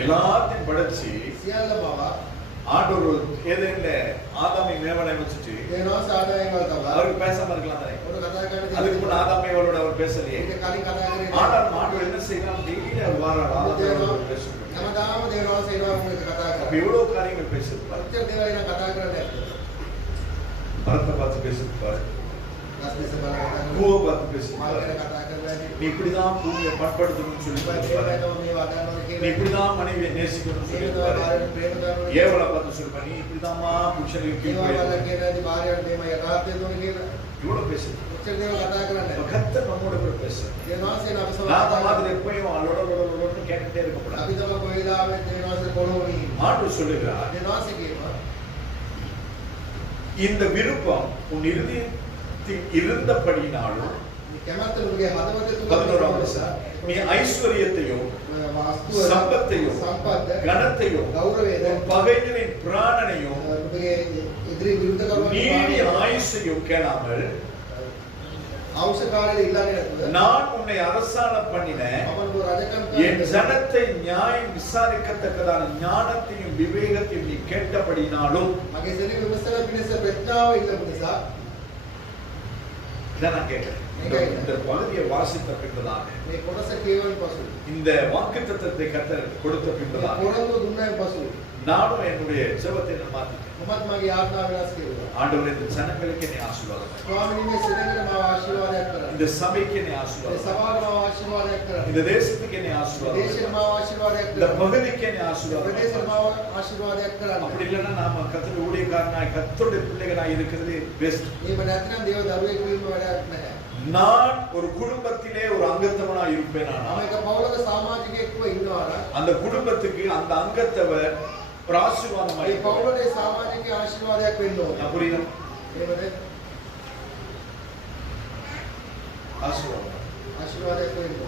எல்லாத்தையும் படைச்சு සියල්ලම ஆண்டவர் ஏதேன்ல ஆதாமை மேவனை வச்சுட்டு දෙවියන්වහන්සේ ආදායම් වල තමයි. அவருக்கு பேசாம இருக்கலாம் தானே. ඔබ කතා කරන්නේ அதுக்கு முன்ன ஆதாமையோட அவர் பேசலையே. ඒක කලින් කතා කරේ. ஆனால் ஆண்டவர் என்ன செய்யலாம்? டெய்லி அவர் வாரார் ஆதாமையோட பேசுறார். හැමදාම දෙවියන්වහන්සේ ඒවා මොකද කතා அப்ப කරන්නේ. எவ்வளவு காரியங்கள் பேசிருப்பார். ප්‍රත්‍ය දේවල් ගැන කතා කරන්නේ නැහැ. மரத்தை பார்த்து பேசிருப்பார். රස් දෙස බල කතා කරන්නේ. பூவை பார்த்து මල් பேசிருப்பார். ගැන කතා කරන්නේ. நீ இப்படிதான் பூமியை பண்படுத்தணும்னு சொல்லி ඒවා சொல்லிருப்பார். මේ වදන්වල நீ කියන්නේ. இப்படிதான் மனைவியை நேசிக்கணும்னு ඒක சொல்லிருப்பார். තමයි ප්‍රේම කරනවා. ஏவலை பார்த்து சொல்லுப்பா நீ இப்படிதாம்மா புருஷனுக்கு ඒවා கீழ்ப்படியணும். වල කියන්නේ භාර්යාවට මේම යථාර්ථය දුන්නේ කියලා. இவ்வளவு பேசுது. ඔච්චර දේවල් කතා කරන්නේ அப்ப නැහැ. கர்த்தர் நம்மோட கூட பேசுறார். දෙවියන්වහන්සේ අප நாம සමග மாதிரி எப்பயும் லொடலொடலொடன்னு கேட்டுட்டே இருக்கக்கூடாது. අපි තම කොයිලාවෙ දෙවියන්වහන්සේ කොළොමි. ஆண்டவர் சொல்லுகிறார் දෙවියන්වහන්සේ කියනවා இந்த விருப்பம் உன் இருதயத்தில் இருந்தபடினாலும் நீ ஐஸ்வரியத்தையும் சம்பத்தையும் கனத்தையும் பகைகளின் பிராணனையும் நீடிய ஆயுசையும் கேளாமல் நான் உன்னை அரசாணம் பண்ணின என் ஜனத்தை நியாயம் விசாரிக்கத்தக்கதான ஞானத்தையும் விவேகத்தையும் நீ கேட்டபடினாலும் நான் கேட்கிறேன். இந்த பகுதியை வாசித்த பின்பதாக இந்த வாக்குத்தத்தத்தை கர்த்தர் கொடுத்த பின்பதாக நானும் என்னுடைய ஜெபத்தை நான் மாத்திட்டேன். ஆண்டவரே, இந்த ஜனங்களுக்கு நீ ஆசீர்வாதம், இந்த சபைக்கு நீ ஆசீர்வாதம், இந்த தேசத்துக்கு நீ ஆசீர்வாதம், இந்த பகுதிக்கு நீ ஆசீர்வாதம். அப்படி இல்லைன்னா நாம கர்த்தருடைய ஊழியக்காரனாய் கர்த்தருடைய பிள்ளைகளாய் இருக்கிறது பெஸ்ட். நான் ஒரு குடும்பத்திலே ஒரு அங்கத்தவனா இருப்பேன். அந்த குடும்பத்துக்கு அந்த அங்கத்தவர் ஒரு ஆசீர்வாதமாய்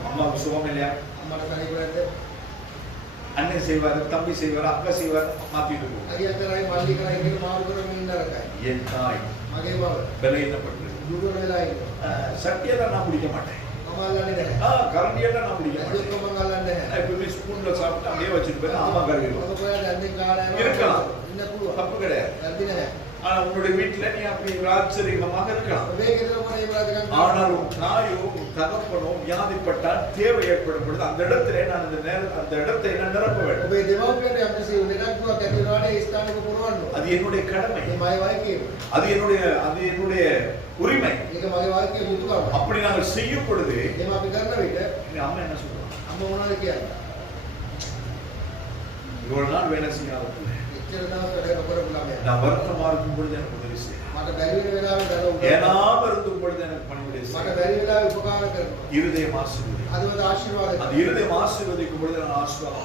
அம்மாவுக்கு சுகம் இல்லையா? அண்ணன் செய்வாரு, தம்பி செய்வாரு, அக்கா செய்வாரு, மாத்திட்டு என் தாய் பலகீனப்பட்டு சட்டியெல்லாம் நான் குடிக்க மாட்டேன், கரண்டியெல்லாம் நான் குடிக்க மாட்டேன். எப்பவுமே ஸ்பூன்ல சாப்பிட்டு அப்படியே வச்சுட்டு போய் ஆமா கருவிடுவோம் இருக்கலாம், தப்பு கிடையாது. ஆனா உன்னுடைய வீட்டுல நீ அப்படி ஆச்சரியமாக இருக்கலாம். ஆனால் உன் தாயோ உன் தகப்பனோ வியாதிப்பட்டால் தேவை ஏற்படும் பொழுது அந்த இடத்துல நான் அந்த இடத்தை நான் நிரப்ப வேண்டும். அது என்னுடைய கடமை, அது என்னுடைய உரிமை. அப்படி நாங்கள் செய்யும் பொழுது அம்மா என்ன சொல்லுவாங்க? இவ்வளவு நாள் வேலை செய்யாத நான் வருத்தமா இருக்கும் பொழுது எனக்கு உதவி செய்யும், ஏனாம இருக்கும் பொழுது எனக்கு பணிவிடை செய்யும். இருதயம் ஆசீர்வதி, அந்த இருதயம் ஆசீர்வதிக்கும் பொழுது நான் ஆசீர்வாதம்.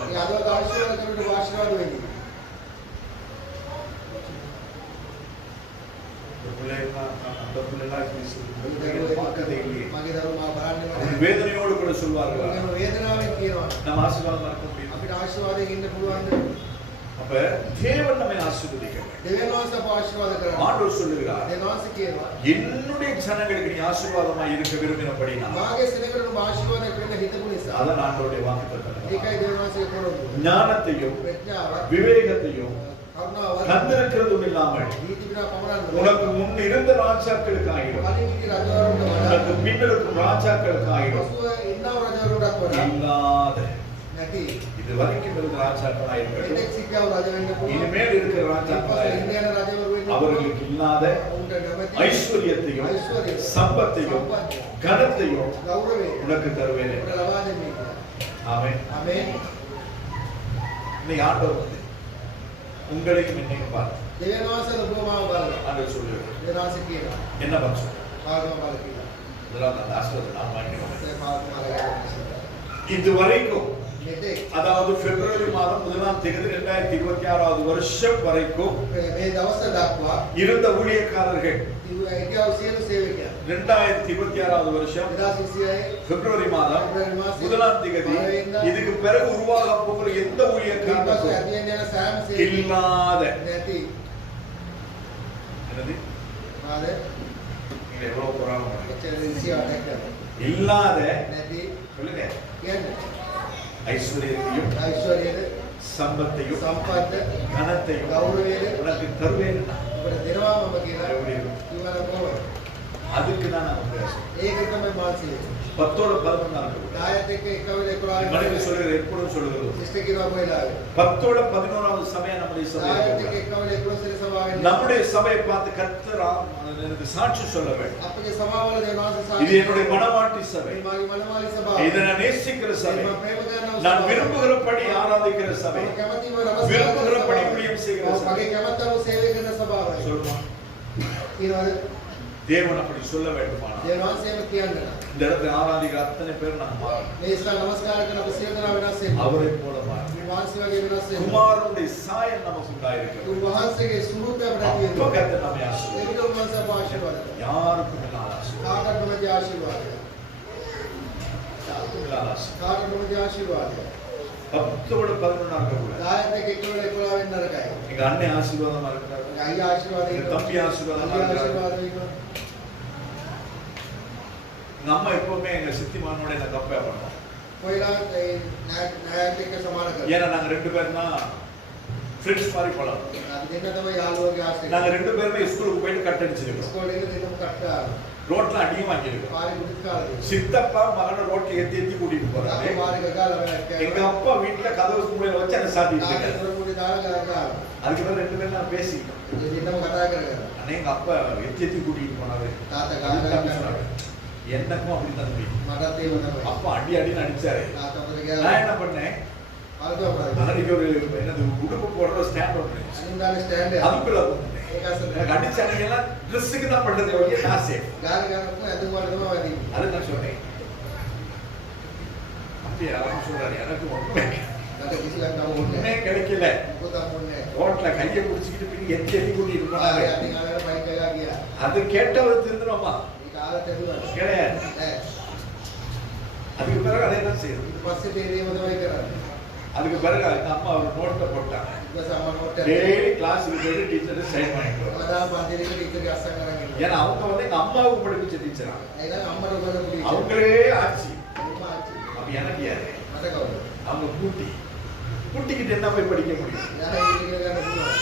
வேதனையோடு கூட சொல்வார்கள், நம்ம ஆசீர்வாதம் இருக்க முடியும். அப்ப தேவன் நம்மை ஆசீர்வதிக்க வேண்டும். ஆண்டவர் சொல்லுகிறார், என்னுடைய ஜனங்களுக்கு நீ ஆசீர்வாதமாய் இருக்க விரும்பினபடினால் அதான் ஆண்டவருடைய வாக்குத்தத்தம். ஞானத்தையும் விவேகத்தையும் தந்திருக்கிறதும் இல்லாமல் உனக்கு முன் இருந்த ராஜாக்களுக்காயிரும் உனக்கு பின்னிருக்கும் ராஜாக்களுக்காயிரும் இல்லாத இது வரைக்கும் இருந்த ராஜாக்களாயிருக்க இனிமேல் இருக்கிற ராஜாக்களாயிருக்க அவர்களுக்கு இல்லாத ஐஸ்வர்யத்தையும் சம்பத்தையும் கனத்தையும் உனக்கு தருவேன். ஆமென். இன்னைக்கு ஆண்டவர் வந்து உங்களையும் என்னையும் பார்த்து ஆண்டவர் சொல்லுவேன் என்ன பண்ண சொல்றேன் இதெல்லாம் அந்த ஆசீர்வாதத்தை நான் வாங்கிக்கிறேன். இதுவரைக்கும் அதாவது பிப்ரவரி மாதம் 1ஆம் தேதி 2026 வருஷம் வரைக்கும் இருந்த ஊழியக்காரர்கள் 2026 வருஷம் பிப்ரவரி மாதம் 1ஆம் தேதி இதுக்கு பிறகு உருவாக போகிற எந்த ஊழியக்காரர்களும் இல்லாத எவ்வளவு போறாங்க இல்லாத சொல்லுங்க ஐஸ்வர்யத்தையும் சம்பத்தையும் கனத்தையும் உனக்கு தருவேன். அதுக்கு தான் நான் பேசுறேன். 10-11 மனைவி சொல்லுகிறது எப்பொழுதும் சொல்லுகிறது 10-11 சபையா நம்முடைய சபையை பார்த்து கர்த்தர் எனக்கு சாட்சி சொல்ல வேண்டும். இது என்னுடைய மனவாட்டி சபை, இதை நான் நேசிக்கிற சபை, நான் விரும்புகிறபடி ஆராதிக்கிற சபை, விரும்புகிறபடி ஊழியம் செய்கிற சபை. சொல்லுமா தேவன் அப்படி சொல்ல வேண்டுமானால் இந்த இடத்தை ஆராதிக்கிற அத்தனை பேர் நாம் அவரை போல குமாரனுடைய சாயம் நமக்கு உண்டாயிருக்கிறது. யாருக்கும் இல்லாத ஆசீர்வாதம் யாருக்கும் இல்லாத ஆசை. කාටද ආශිර්වාදය? 10 11 கூட දායකයෙක් එක්කවල 11 වෙන්න නරකයි. எங்க அண்ணன் ஆசீர்வாதமா இருக்கிறார், අයියා ආශිර්වාදය எங்க தம்பி ஆசீர்வாதமா අයියා இருக்கிறார். ආශිර්වාදය වෙනවා. எங்க அம்மா எப்பவுமே எங்க சித்தி மானோட என்ன கம்பேர் பண்ணுவோம். කොයිලා නායකයෙක් එක්ක සමාන කරනවා. ஏன்னா நாங்க 2 பேரும் தான் ஃப்ரெண்ட்ஸ் மாதிரி பழகும். අපි දෙන්න තමයි යාළුවෝගේ ආශ්‍රය. நாங்க 2 பேருமே ஸ்கூலுக்கு போயிட்டு கட் அடிச்சிருக்கோம். ඉස්කෝලේ ඉඳන් දෙන්නම කට්ටා. ரோட்ல அடியும் வாங்கியிருக்கோம். පාරේ බුද්ධ කාලේ. சித்தப்பா மகனை ரோட்ல ஏத்தி கூட்டிட்டு போறாரு. අපි මාරේ ගගාලා වැඩක් எங்க அப்பா வீட்டுல கதவு மூலையில வச்சு அதை சாத்திட்டு இருக்காரு. තාත්තේ දාලා ගගාලා. அதுக்கு பிறகு 2 பேரும் நான் பேசிக்கிட்டோம். දෙන්නම කතා කරගෙන. அண்ணே எங்க அப்பா ஏத்தி கூட்டிட்டு போனாரு. තාත්තා அதுக்கு ගාලා அப்படி சொன்னாரு. எனக்கும் அப்படி தம்பி. මටත් ඒ වගේ. அப்பா அடின்னு அடிச்சாரு. තාත්තා අපිට நான் ගියා. என்ன பண்ணேன், අරතෝපාරයි. அன்னைக்கு ஒரு என்னது உடுப்பு போடுற ஸ்டாண்ட் ஒன்று இருந்துச்சு. අනිදානේ ස්ටෑන්ඩ් එක. அதுக்குள்ள போட்டேன். ඒක අසල. எனக்கு அடிச்ச அன்னைக்கெல்லாம் ட்ரெஸ்ஸுக்கு தான் பண்றது ஒழிய நான் சேஃப். ගාන ගන්නකොට ඇඳුම් වල තමයි වැඩි. அது நான் சொன்னேன். அப்படியே அவன் சொல்றாரு, எனக்கு ஒண்ணுமே මට කිසිවක් නම ஒண்ணுமே கிடைக்கல. මොකද මොන්නේ. ரோட்ல கையை பிடிச்சிக்கிட்டு பின் எத்தி கூட்டிட்டு போனாரு. ආයේ අපි ගාලා බයික් එකක් ගියා. அது கேட்டவர் திருந்துருமா ඒ කාලේ තෙරුවා. கிடையாது. ඈ. அதுக்கு பிறகு அதே தான் செய்யும். ඊට පස්සේ තේරෙම තමයි කරන්නේ. அதுக்கு பிறகு எங்க அம்மா ஒரு நோட்டை போட்டாங்க. ඊට පස්සේ අම්මා නෝට් එක. டெய்லி கிளாஸுக்கு போயிட்டு டீச்சர் சைன் பண்ணிட்டு வருவாங்க. අදා පන්තිලේ ටීචර්ගේ අස්සම් කරගෙන ඉන්නවා. ஏன்னா அவங்க வந்து எங்க அம்மாவுக்கு படிப்பிச்ச டீச்சரா, ඒක අම්මට උගල පුඩි. அவங்களே ஆச்சு. අම්මා ආච්චි. அப்ப எனக்கு யாரு? මට කවුද? அவங்க கூட்டி கூட்டிக்கிட்டு என்ன போய் படிக்க முடியும்? යාර ඉගෙන ගන්න පුළුවන්.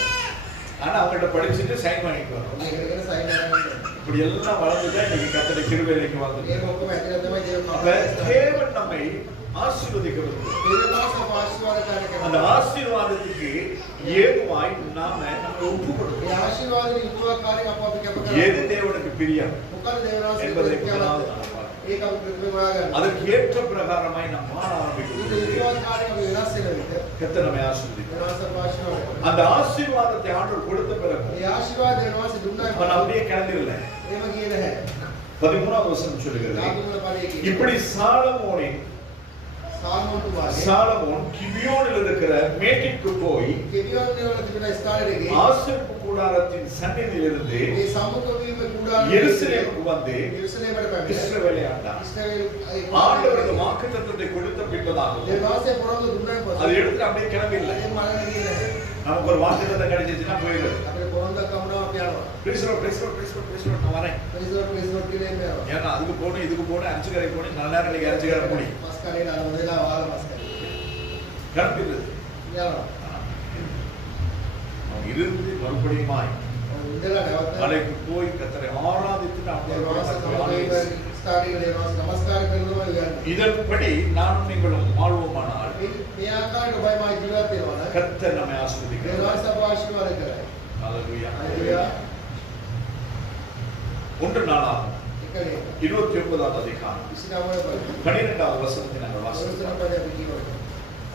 ஆனா அவங்கள்ட்ட படிச்சுட்டு சைன் பண்ணிட்டு வரோம். ඔය ඉගෙනගෙන සයින් කරනවා. இப்படி எல்லாம் வளர்ந்துதான் இன்னைக்கு கத்தட கிருபைக்கு வந்து. මේක ඔක්කොම ඇතුළත තමයි දේව அப்ப தேவன் நம்மை ஆசீர்வதிக்க விரும்புகிறார். දේවමාස ආශිර්වාදකාරී அந்த කරනවා. ஆசீர்வாதத்துக்கு ஏதுவாய் நாம நம்ம ஒப்பு கொடுக்கணும். මේ ආශිර්වාදෙ යුතුවකාරී අප අපි කැප කරනවා. எது தேவனுக்கு பிரியம் මොකද දේවනාස என்பதை කියලා முதலாவது நாம் பார்க்கணும். ඒක අපි ප්‍රතිපදා ගන්න. அதற்கு ஏற்ற பிரகாரமாய் நாம் வாழ ඒක ஆரம்பிக்கணும். යුතුවකාරී අපි වෙනස් වෙන විට கர்த்தர் நம்மை ஆசீர்வதிப்பார். දේවනාස ආශිර්වාද. அந்த ஆசீர்வாதத்தை ஆண்டவர் கொடுத்த பிறகு මේ ආශිර්වාද දේවනාස දුන්නා. அவன் அப்படியே கிளம்பிடல. එහෙම කියේ නැහැ. 13வது வசனம் சொல்லுகிறது, යාතුල පරිදි කියේ. இப்படி சாலமோன் கிபியோனில் இருக்கிற மேட்டிற்கு போய் කෙවියන් වල තිබෙන ස්ථානයේ ගිහින් ஆசரிப்பு கூடாரத்தின் சந்நிதியிலிருந்து මේ සම්මුඛ වීම කුඩා எருசலேமுக்கு வந்து යෙරුසලේමට පැමිණ. இஸ்ரவேலை ஆண்டான். ඉස්රායෙල් ஆண்டவர் இந்த வாக்குத்தத்தத்தை கொடுத்த பின்பதாகவும் දේවාසය පොරොන්දු දුන්නාන් அதை පස්සේ எடுத்து அப்படியே கிளம்பில்லை. ඒ මරණ ගියේ නැහැ. நமக்கு ஒரு வாக்குத்தத்தம் கிடைச்சிச்சுன்னா போயிடுது. අපේ පොරොන්දක් කවුනා අපි යනවා. பிரிஸ்லோ நான் வரேன். ප්‍රේසර් කියලා එන්නේ. ஏன்னா அதுக்கு போகணும் இதுக்கு போகணும் அரிச்சுக்கரை போகணும் நல்ல நேரம் இன்னைக்கு அரிச்சுக்கரை போனி මස් කලේ නාල මොදලා වාල මස් කලේ. கிளம்பிடுது. යනවා. அவன் இருந்து மறுபடியுமாய் ඉඳලා නැවත மலைக்கு போய் கர்த்தரை ஆராதித்து දේවාස සමාධියේ ස්ථානයේ දේවාස නමස්කාර කරනවා යන්නේ. இதன்படி நானும் நீங்களும் வாழ்வோமானால் මේ ආකාරයට ඔබයි මා ජීවත් වෙනවා නම් கர்த்தர் நம்மை ஆசீர்வதிக்கிறார். දේවාස ආශිර්වාද කරයි. ஹalleluya. හalleluya. 1 நாளாகும் එකනේ 29வது அதிகாரம் 29 පද. 12வது வசனத்தை நாங்கள் வாசிக்கிறோம். 29 පද අපි කියනවා.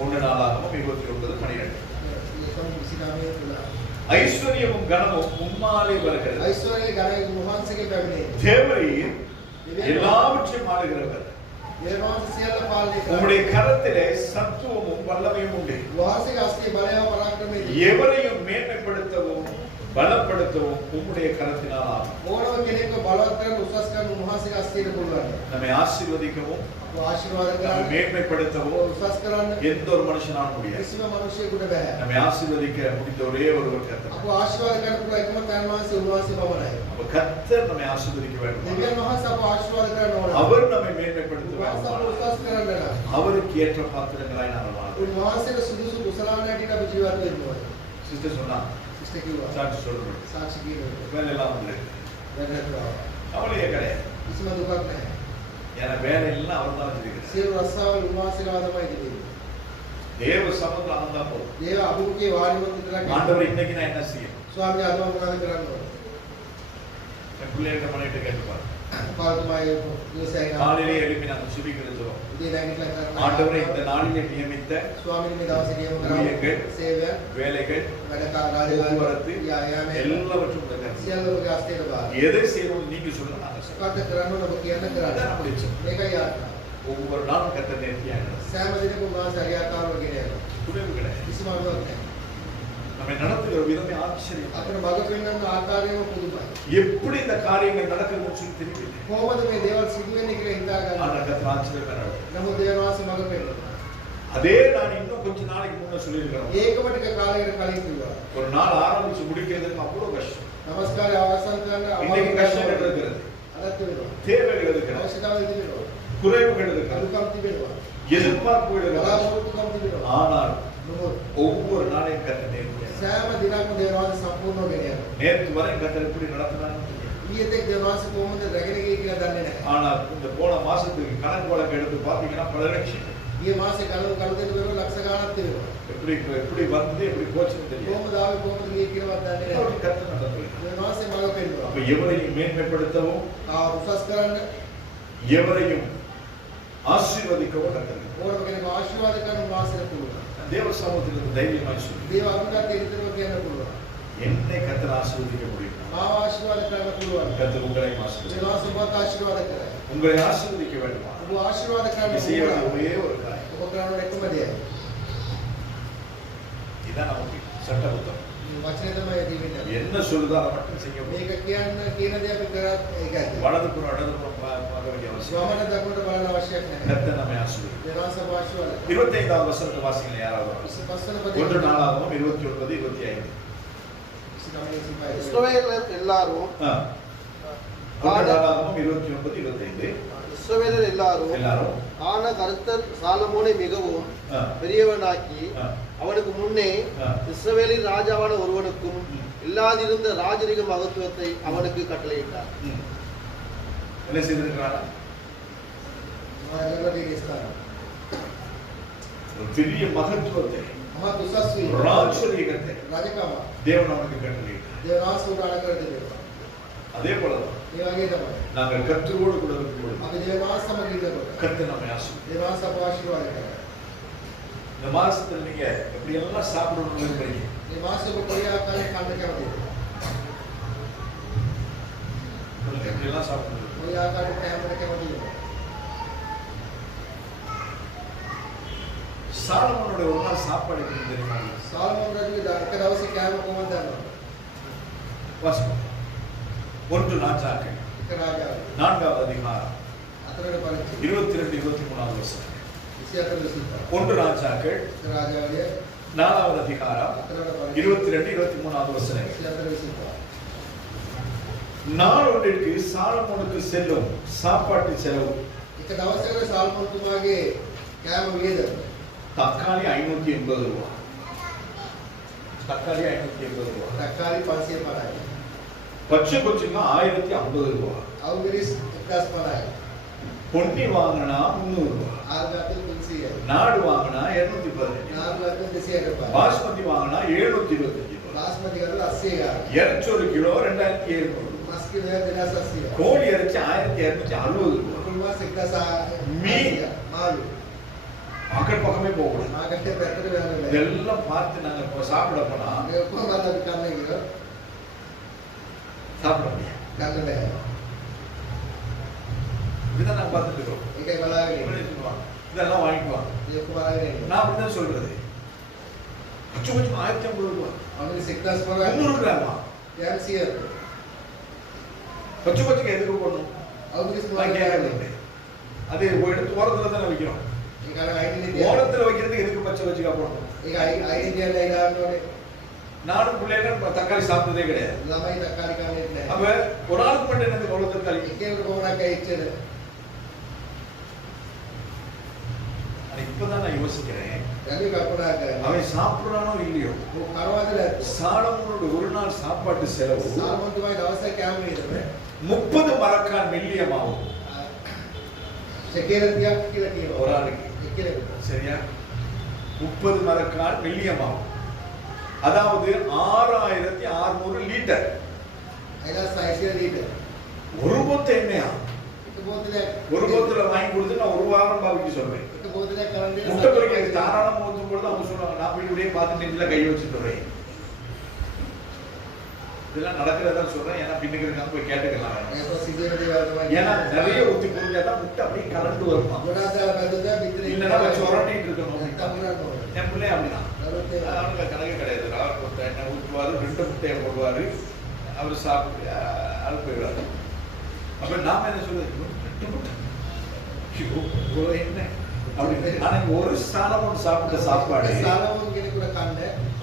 1 நாளாகவும் 29 12. ඒකම 29 තුල. ஐஸ்வர்யமும் கனமும் உம்மாலே வருகிறது. ஐஸ்வர்ய கன முகாන්சගේ පැමිණේ. தேவரீர் எல்லாவற்றையும் ஆளுகிறவர். දේවාස සියල්ල පාලනය කරයි. உம்முடைய கரத்திலே சத்துவமும் வல்லமையும் உண்டு. වාසික අස්ති බලය පරාක්‍රමයේ எவரையும் மேன்மைப்படுத்தவும் பலப்படுத்தவும் உம்முடைய கரத்தினால் ஆகும். ඕනම කෙනෙක්ව බලවත් කරන උසස් කරන උන්වහන්සේගේ අස්තියට පුළුවන්. நம்மை ஆசீர்வதிக்கவும் අප ආශිර්වාද நம்மை කරන්න மேன்மைப்படுத்தவும் උසස් කරන්න எந்த ஒரு மனுஷனால முடியாது. කිසිම මිනිසෙකුට බෑ. நம்மை ஆசீர்வதிக்க முடிந்த ஒரே ஒருவர் கர்த்தர். අප ආශිර්වාද කරන්න පුළුවන් එකම තන් වහන්සේ උන්වහන්සේ පමණයි. அப்ப கர்த்தர் நம்மை ஆசீர்வதிக்க வேண்டும். දෙවියන් වහන්සේ අප ආශිර්වාද කරන්න ඕන. அவர் நம்மை மேன்மைப்படுத்த උන්වහන්සේ අප வேண்டும். උසස් කරන්න නම් அவருக்கு ஏற்ற பாத்திரங்களாய் நாம் வாழ வேண்டும். උන්වහන්සේට සුදුසු කුසලාන හැටියට අපි ජීවත් වෙන්න ඕනේ. சிஸ்டர் சொன்னா සිස්ටර් කිව්වා. சாட்சி சொல்லுங்க. සාක්ෂි කියනවා. வேலை எல்லாம் வந்து වැඩකට அவளையே கிடையாது. කිසිම දුකක් නැහැ. ஏன்னா வேலை எல்லாம் அவர் தான் வச்சிருக்கிறார். සියලු රස්සාවල් උන්වහන්සේලා තමයි දෙන්නේ. தேவ சமூகத்துல ஆனந்தா போதும். දේව අභිමුඛයේ වාඩි වෙන්න විතරක් ஆண்டவர் இன்னைக்கு நான் என்ன செய்யணும்? ස්වාමීන් අද මම මොනවද කරන්න ඕන? என் பிள்ளைகிட்ட பண்ணிட்டு கேட்டுப்பாரு. පාරතුමාගේ යෝසයන් காலையிலே எழுப்பி நாங்கள் சுபிக்கிறோம். උදේ නැගිටලා කරන්න. ஆண்டவரை இந்த நாளிலே நியமித்த ස්වාමීන් මේ දවසේ නියම ஊழியங்கள், කරා සේවය வேலைகள், වැඩ කාර්යාලය போக்குவரத்து යාමේ எல்லாவற்றும் உங்களுக்காக. සියල්ලම ගාස්තේට බාර. எதை செய்யணும் நீங்க சொல்லுங்க நாங்க செய்வோம். මොකක්ද කරන්න ඕන ඔබ කියන්න அதான் කරන්න. நம்முடைய ஜெபம். මේකයි යාත්‍රා. ஒவ்வொரு நாளும் கர்த்தர் நேர்த்தியாக සෑම දිනකම උන්වහන්සේ හරියාකාරව ගෙන යනවා. துணிவு கிடையாது. කිසිම අඩුවක් නැහැ. நம்மை நடத்துகிற விதமே ஆச்சரியம். අපිට මඟ පෙන්වන ආකාරයම පුදුමයි. எப்படி இந்த காரியங்கள் நடக்குதுன்னு சொல்லி தெரியல. කොහොමද මේ දේවල් සිදු වෙන්නේ කියලා හිතා ගන්න. ஆனா கர்த்தர் ஆச்சரியப்படுறாரு. නමුත් දේවල් වාසි මඟ පෙන්වනවා. அதே நான் இன்னும் கொஞ்ச நாளைக்கு முன்ன சொல்லியிருக்கிறேன். ඒකම ටික කාලයකට කලින් කිව්වා. ஒரு நாள் ஆரம்பிச்சு முடிக்கிறதுக்கு அவ்வளவு கஷ்டம். නමස්කාරය අවසන් කරන්න இன்னைக்கு கஷ்டங்கள் இருக்கிறது. අදත් වෙනවා. தேவைகள் இருக்கிறது. අවශ්‍යතාවය තිබෙනවා. குறைவுகள் இருக்கிறது. අනුකම් තිබෙනවා. எதிர்பார்ப்புகள் இருக்கிறது. බලාපොරොත්තුකම් තිබෙනවා. ஆனால் නමුත් ஒவ்வொரு நாளையும் கர்த்தர் நேர்மையா සෑම දිනක්ම දේවල් වාසි සම්පූර්ණව ගෙන යනවා. நேற்று வரை கர்த்தர் எப்படி நடத்தினான்னு தெரியும். ඊයේත් දේවල් වාසි කොහොමද රැගෙන ගියේ කියලා දන්නේ නැහැ. ஆனால் இந்த போன மாசத்துக்கு கணக்கு வழக்கு எடுத்து பாத்தீங்கன்னா பல லட்சம் ඊයේ මාසේ කලුදෙන වෙන ලක්ෂ ගණනක් තිබෙනවා. எப்படி வந்து எப்படி போச்சுன்னு தெரியும். කොහොමද ආවේ කොහොමද ගියේ කියලාවත් දන්නේ නැහැ. அப்படி கர்த்தர் நடத்துறார். මේ මාසේ මඟ පෙන්වනවා. அப்ப எவரையும் மேன்மைப்படுத்தவும் උසස් කරන්න எவரையும் ஆசீர்வதிக்கவும் கர்த்தர் ඕනම කෙනෙක් ආශිර්වාද කරන වාසයට පුළුවන්. தேவ சமூகத்திலிருந்து தைரியமாய் சொல்லு. දේව අනුගතය ඉදිරිව කියන්න පුළුවන්. என்னை கர்த்தர் ஆசீர்வதிக்க முடியும். මාව ආශිර්වාද කරන්න පුළුවන්. கர்த்தர் உங்களை ஆசீர்வதிக்க. දේව සුබත් ආශිර්වාද කරයි. உங்களை ஆசீர்வதிக்க வேண்டுமா? ඔබ ආශිර්වාද කරන්න நீ செய்ய ඕන. வேண்டிய ஒரே ஒரு காரியம். ඔබ කරන්න එකම දෙයයි. இதான் நமக்கு சட்ட புத்தகம். මේ වචනේ තමයි දෙන්නේ. என்ன சொல்லுதோ அதை மட்டும் செய்ய முடியும். මේක කියන දේ අපි කරත් ඒකයි. வலதுபுறம் இடதுபுறம் பார்க்க வேண்டிய அவசியம். වමන දකුණට බලන අවශ්‍යයක් නැහැ. கர்த்தர் நம்மை ஆசீர்வதிப்பார். දේව සභාව ආශිර්වාද. 25வது வசனத்தை வாசிங்க யாராவது. පස්වන 1 පදේ. நாளாகவும் 29 25. இஸ்ரவேலர் எல்லாரும் ஆ. 1 நாளாகவும் 29 25. இஸ்ரவேலர் எல்லாரும் எல்லாரும் ஆன கர்த்தர் சாலமோனை மிகவும் ஆ. பெரியவனாக்கி ஆ. அவனுக்கு முன்னே ஆ. இஸ்ரவேலின் ராஜாவான ஒருவனுக்கும் ம். இல்லாதிருந்த ராஜரிக மகத்துவத்தை அவனுக்கு கட்டளையிட்டார். ம். என்ன செய்திருக்கிறாரா? ஒரு பெரிய மகத்துவத்தை මහත් උසස් වී ராஜரீகத்தை රජකම தேவன் அவனுக்கு கட்டளையிட்டார். දේව වාසුවට අලංකාර දෙනවා. அதே போலதான் මේ වගේ තමයි. நாங்கள் கர்த்தரோடு கூட இருக்கும்போது අපි දේව වාස සමග ඉඳකොට கர்த்தர் நம்மை ஆசீர்வதிப்பார். දේව වාස අප ආශිර්වාද කරයි. இந்த மாசத்துல நீங்க எப்படி எல்லாம் சாப்பிடணும்னு விரும்புறீங்க? මේ මාසෙ ඔබ කොයි ආකාරයෙන් කන්න කැමතිද? சொல்லுங்க, எப்படி எல்லாம் சாப்பிடணும்? කොයි ආකාරයෙන් කැමරට කැමතිද? சாலமோனோட ஒரு நாள் சாப்பாடு எப்படி தெரியுமா? සාලමෝන් රජුගේ එක දවසේ කෑම කොහොමද දන්නවද? வாசிப்போம். 1 ராஜாக்கள் එක රාජාව 4வது அதிகாரம் අතරට පරිච්ඡේද 22 23வது வசனம். 24 25. 1 ராஜாக்கள் එක රාජාවලිය 4வது அதிகாரம் අතරට පරිච්ඡේද 22 23வது வசனம். 24 25. நாள் ஒன்றிற்கு சாலமோனுக்கு செல்லும் சாப்பாட்டு செலவு එක දවසකට සාල්මෝන් තුමාගේ කෑම වියදම தக்காளி 580 ரூபாய். தக்காளி 580 ரூபாய். තක්කාලි 550යි. பச்சை கொச்சுங்க 1050 ரூபாய். අවුගිරිස් 1050යි. பொன்னி வாங்கினா 300 ரூபாய். ආර්ගාතුන් 300යි. நாடு வாங்கினா 215. නාගාතුන් 200යි රූපයි. பாஸ்மதி வாங்கினா 725 ரூபாய். බාස්මති ගාන 80 ගාන. இறைச்சி ஒரு கிலோ 2700 ரூபாய். මස් කිලෝ 2800යි. கோழி இறைச்சி 1260 ரூபாய். කුල්වාස් 1000 மீன். මාළු. மக்கள் பக்கமே போகக்கூடாது. මාකට් පැත්තට යනවා. இதெல்லாம் பார்த்து நாங்க இப்போ சாப்பிட போனா මේ ඔක්කොම බලලා කන්නේ කියලා சாப்பிட முடியாது. ගන්න බෑ. இதுதான் நாங்க பார்த்துட்டு இருக்கோம். ඒකයි බලාගෙන ඉන්නේ. இவங்களே சொல்லுவாங்க, இதெல்லாம் வாங்கிக்குவாங்க. මේ ඔක්කොම බලාගෙන ඉන්නේ. நான் அப்படிதான் சொல்றது. பச்சை கொச்சு 1050 ரூபாய். අවුගිරිස් 1050යි. 300 கிராமா. 200යි. பச்சை கொச்சுக்கு எதுக்கு போடணும்? අවුගිරිස් நான் 300යි. கேட்கறது. அது எடுத்து ஓரத்துல தானே வைக்கிறோம். ඒක අර අයිඩෙන්ටිටි. ஓரத்துல வைக்கிறதுக்கு எதுக்கு பச்சை கொச்சுக்கா போடணும்? ඒක අයිඩෙන්ටිටි එකයි දාන්න ඕනේ. நானும் பிள்ளைங்க தக்காளி சாப்பிட்டதே கிடையாது. ළමයි තක්කාලි කන්නේ නැහැ. அப்ப ஒரு ஆளுக்கு மட்டும் என்னது அவ்வளவு தக்காளி? එකේකට කොහොමද ඇයිච්චද? ஆனா இப்பதான் நான் யோசிக்கிறேன், දැන් කල්පනා කරනවා. அவன் சாப்பிடுறானோ இல்லையோ, කරවද නැද්ද? சாலமோனோட ஒரு நாள் சாப்பாட்டு செலவு සාල්මෝන් තුමාගේ දවසේ කෑම වියදම 30 மரக்கான் வெள்ளியமாகும் සෙකේර 30ක් කියලා කියනවා. ஒரு ஆளுக்கு. එක්කෙනෙකුට. சரியா? 30 மரக்கான் வெள்ளியமாகும். அதாவது 6600 லிட்டர். 6600 லிட்டர். ஒரு பொத்து எண்ணெயா? එක බෝතලයක් ஒரு பொத்துல வாங்கி கொடுத்து நான் ஒரு வாரம் பாவிக்க சொல்றேன். එක බෝතලයක් කරන් දෙන්න. முட்டை பொறிக்க எனக்கு தாராளமா ஊற்றும் பொழுது அவங்க சொல்லுவாங்க, நான் போய் இப்படியே பார்த்து நெஞ்சில கை வச்சுட்டு வரேன். இதெல்லாம் நடக்கிறதா சொல்றேன், ஏன்னா பின்னுக்கு இருக்காங்க போய் கேட்டுக்கலாம். ඒක සිදුවෙන දේවල් තමයි. ஏன்னா நிறைய ஊத்தி புரிஞ்சாதான் முட்டை அப்படியே கலந்து வருமா, ගොඩාක් දාලා බැලුවොත් විතර இல்லைன்னா வச்சு உரட்டிட்டு இருக்கணும். නැත්තම් කරන්න ඕනේ. என் பிள்ளை அப்படிதான். அவனுக்கு கணக்கு கிடையாது. அவர் முட்டை என்ன ஊற்றுவார், 2 முட்டையை போடுவார், அவர் சாப்பிட்டு அனுப்பிடுவார். அப்ப நாம என்ன சொல்றது, 2 முட்டை என்ன அப்படின்னு. ஆனா ஒரு சாலமோன் சாப்பிட்ட சாப்பாடு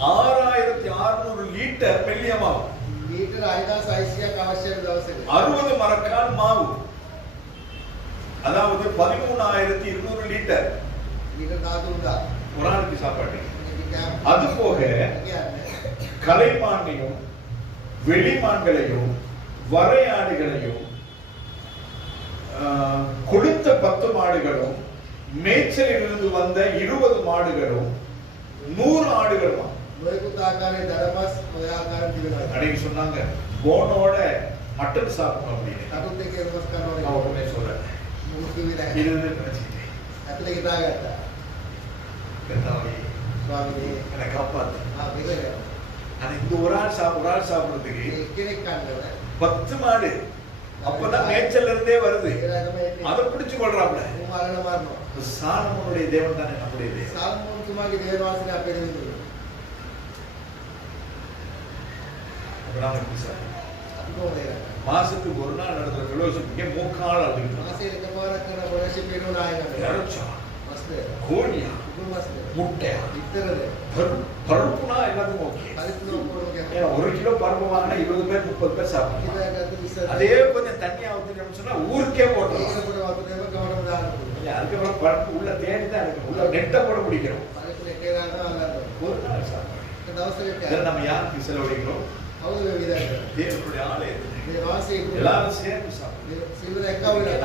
6600 லிட்டர் மெல்லியமாகும். 60 மரக்கால் மாவு, அதாவது 13200 லிட்டர் ஒரு ஆளுக்கு சாப்பாடு. அது போக கலைமான்களையும் வெளிமான்களையும் வரையாடுகளையும் கொடுத்த 10 மாடுகளும் மேய்ச்சலிலிருந்து வந்த 20 மாடுகளும் 100 ஆடுகளும் அன்னைக்கு சொன்னாங்க போனோட மட்டன் சாப்பிடணும் அப்படின்னு. உடனே சொல்றேன் காப்பாத்து. இந்த ஒரு ஆள் சாப்பிடுறதுக்கு 10 மாடு அப்பதான் மேய்ச்சல் இருந்தே வருது. அதை பிடிச்சு கொள்றாப்ல. சாலமோனுடைய தேவன் தானே நம்முடைய தேவன். மாசத்துக்கு ஒரு நாள் நடத்துற ஃபெலோஷிப்க்கு 3 நாள் கோழியா முட்டையா பருப்புனா எல்லாத்துக்கும் ஓகே. 1 கிலோ பருப்பு வாங்கினா 20 பேர் 30 பேர் சாப்பிடலாம். அதே கொஞ்சம் தண்ணியா ஊத்திட்டோம்னு சொன்னா ஊருக்கே போட்டுருவோம். அதுக்கப்புறம் பருப்பு உள்ள தேடி தான் எடுக்கணும், உள்ள நெட்டை போட பிடிக்கிறோம். ஒரு நாள் சாப்பிடுறோம். நம்ம யாருக்கு செலவழிக்கிறோம்? தேவனுடைய ஆலயத்தில் எல்லாரும் சேர்ந்து சாப்பிடுறோம்.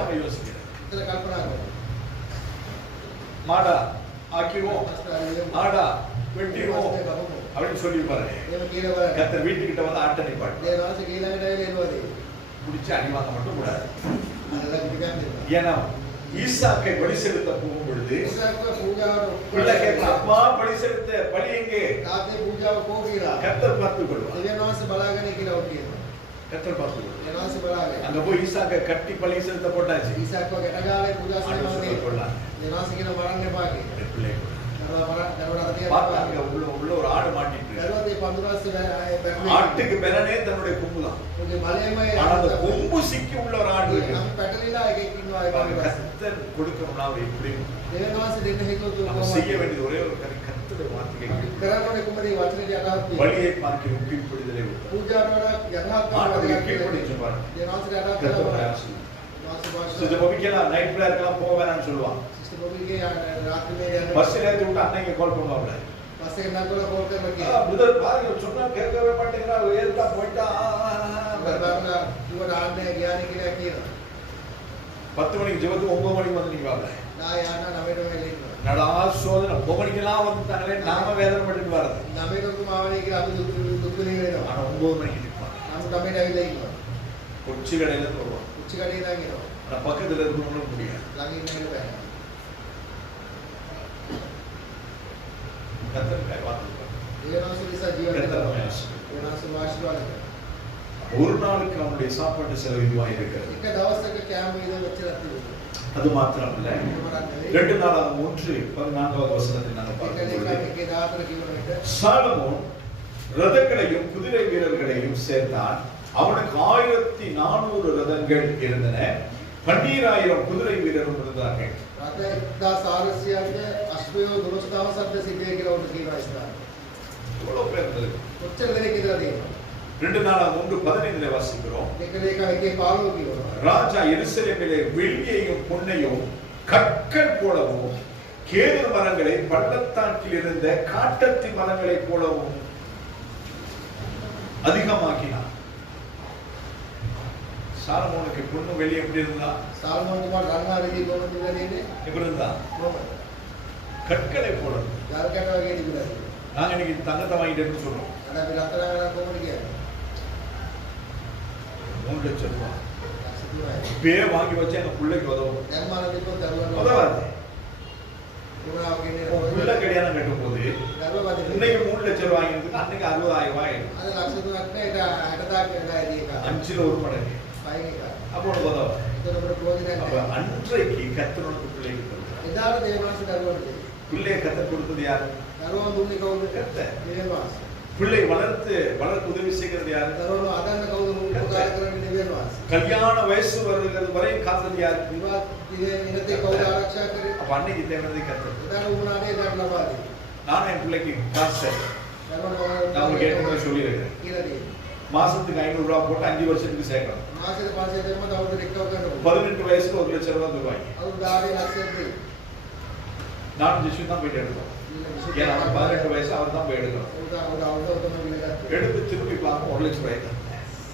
நம்ம யோசிக்கிறோம், மாடா ஆக்கிடுவோம், ஆடா வெட்டிடுவோம் அப்படின்னு சொல்லி பாருங்க. கர்த்தர் வீட்டுக்கிட்ட வந்து ஆட்ட நிப்பாட்டு பிடிச்சு அடி வாங்க மட்டும் கூடாது. ஏன்னா ஈசாக்கை பலி செலுத்த போகும் பொழுது பிள்ளை கேட்கலாம், அப்பா பலி செலுத்த பலி எங்கே? கர்த்தர் பார்த்துக் கொள்வார். கர்த்தர் பார்த்துக் கொள்வார். அங்க போய் ஈசாக்கை கட்டி பலி செலுத்த போட்டாச்சு. உள்ள ஒரு ஆடு மாட்டிட்டு ஆட்டுக்கு பெறனே தன்னுடைய கொம்பு தான். அந்த கொம்பு சிக்கி உள்ள ஒரு ஆடு கர்த்தர் கொடுக்கணும்னா அவர் எப்படி செய்ய வேண்டியது ஒரே ஒரு கர்த்தருடைய வார்த்தை. வழியை பார்க்கிறோம் கீழ்ப்படிதலை நைட் பிளேயர்க்கெல்லாம் போக வேணாம்னு சொல்லுவான். பஸ்ல ஏற்றி விட்டு அன்னைக்கு கால் பண்ணுவாங்க. சொன்னா கேட்கவே மாட்டேங்கிறா, ஏறிட்டா போயிட்டா. 10 மணிக்கு ஜெபத்துக்கு 9 மணிக்கு வந்து நீங்க வாங்க. நடா சோதனை 9 மணிக்கெல்லாம் வந்துட்டாங்களே, நாம வேதனை பண்ணிட்டு வர்றது. ஆனா 9 மணிக்கு நிற்பாங்க. கொச்சி கடையில இருந்து வருவான். ஆனா பக்கத்துல இருக்கணும்னு முடியாது. ஒரு நாளுக்கு அவனுடைய சாப்பாட்டு செலவு இதுவாக இருக்கிறது. அது மாத்திரம் இல்ல, 2 நாளாக 1:14 வசனத்தில் நாங்கள் பார்க்கிறோம். சாலமோன் ரதங்களையும் குதிரை வீரர்களையும் சேர்த்தான். அவனுக்கு 1400 ரதங்கள் இருந்தன, 12000 குதிரை வீரரும் இருந்தார்கள். 2 நாளாக 1:15 வாசிக்கிறோம். ராஜா எருசலேமிலே வெள்ளியையும் பொன்னையும் கற்கள் போலவும் கேது மரங்களை பள்ளத்தாக்கில் இருந்த காட்டத்தி மரங்களை போலவும் அதிகமாக்கினார். சாலமோனுக்கு பொண்ணு வெளியே எப்படி இருந்தா? எப்படி இருந்தா? கற்களை போல. நாங்க இன்னைக்கு தங்கத்தை வாங்கிட்டேன்னு சொல்றோம். 3 லட்சம் ரூபாய் இப்பயே வாங்கி வச்சா எங்க பிள்ளைக்கு உதவும். உதவாது. பிள்ளை கல்யாணம் கட்டும் போது இன்னைக்கு 3 லட்சம் ரூபாய் வாங்கினதுக்கு அன்னைக்கு 60,000 ரூபாய். 5ல் 1 மடங்கு. அப்போ உதவும். அன்றைக்கு கர்த்தர் பிள்ளைக்கு பிள்ளையை கத்தர் கொடுத்தது யாரு? දරුවන් දුන්නේ කවුද? கர்த்தர். දෙවියන් වහන්සේ. பிள்ளை வளர்க்க உதவி செய்கிறது யாரு? දරුවන් අදන්න කවුද උපකාර කරන්නේ? දෙවියන් වහන්සේ. கல்யாண வயசு வருகிறது வரை காத்தது யாரு? විවාහ ඉනතේ කවුද ආරක්ෂා කරේ? அப்ப அன்னைக்கு தேவனதை கத்தர். එදාට උනානේ එදාට ලබා දෙන්නේ. நானும் என் பிள்ளைக்கு காசு දරුවන් நான் உங்களுக்கு ஏற்கனவே சொல்லியிருக்கேன். කියලා දෙන්නේ. மாசத்துக்கு 500 ரூபாய் போட்டு 5 வருஷத்துக்கு சேர்க்கணும். මාසෙට 500 දෙන්න දවල්ට එක්කව කරනවා. 18 வயசுக்கு 1 லட்சம் ரூபாய் தருவாங்க. අවුරුදු 10 ලක්ෂයක් දෙයි. நானும் ஜெஸ்வி தான் போயிட்டு எடுக்கணும். ஏன்னா 18 வயசு அவர் தான் போய் எடுக்கணும். எடுத்து திருப்பி பார்க்க 1 லட்சம் ரூபாய் தான்.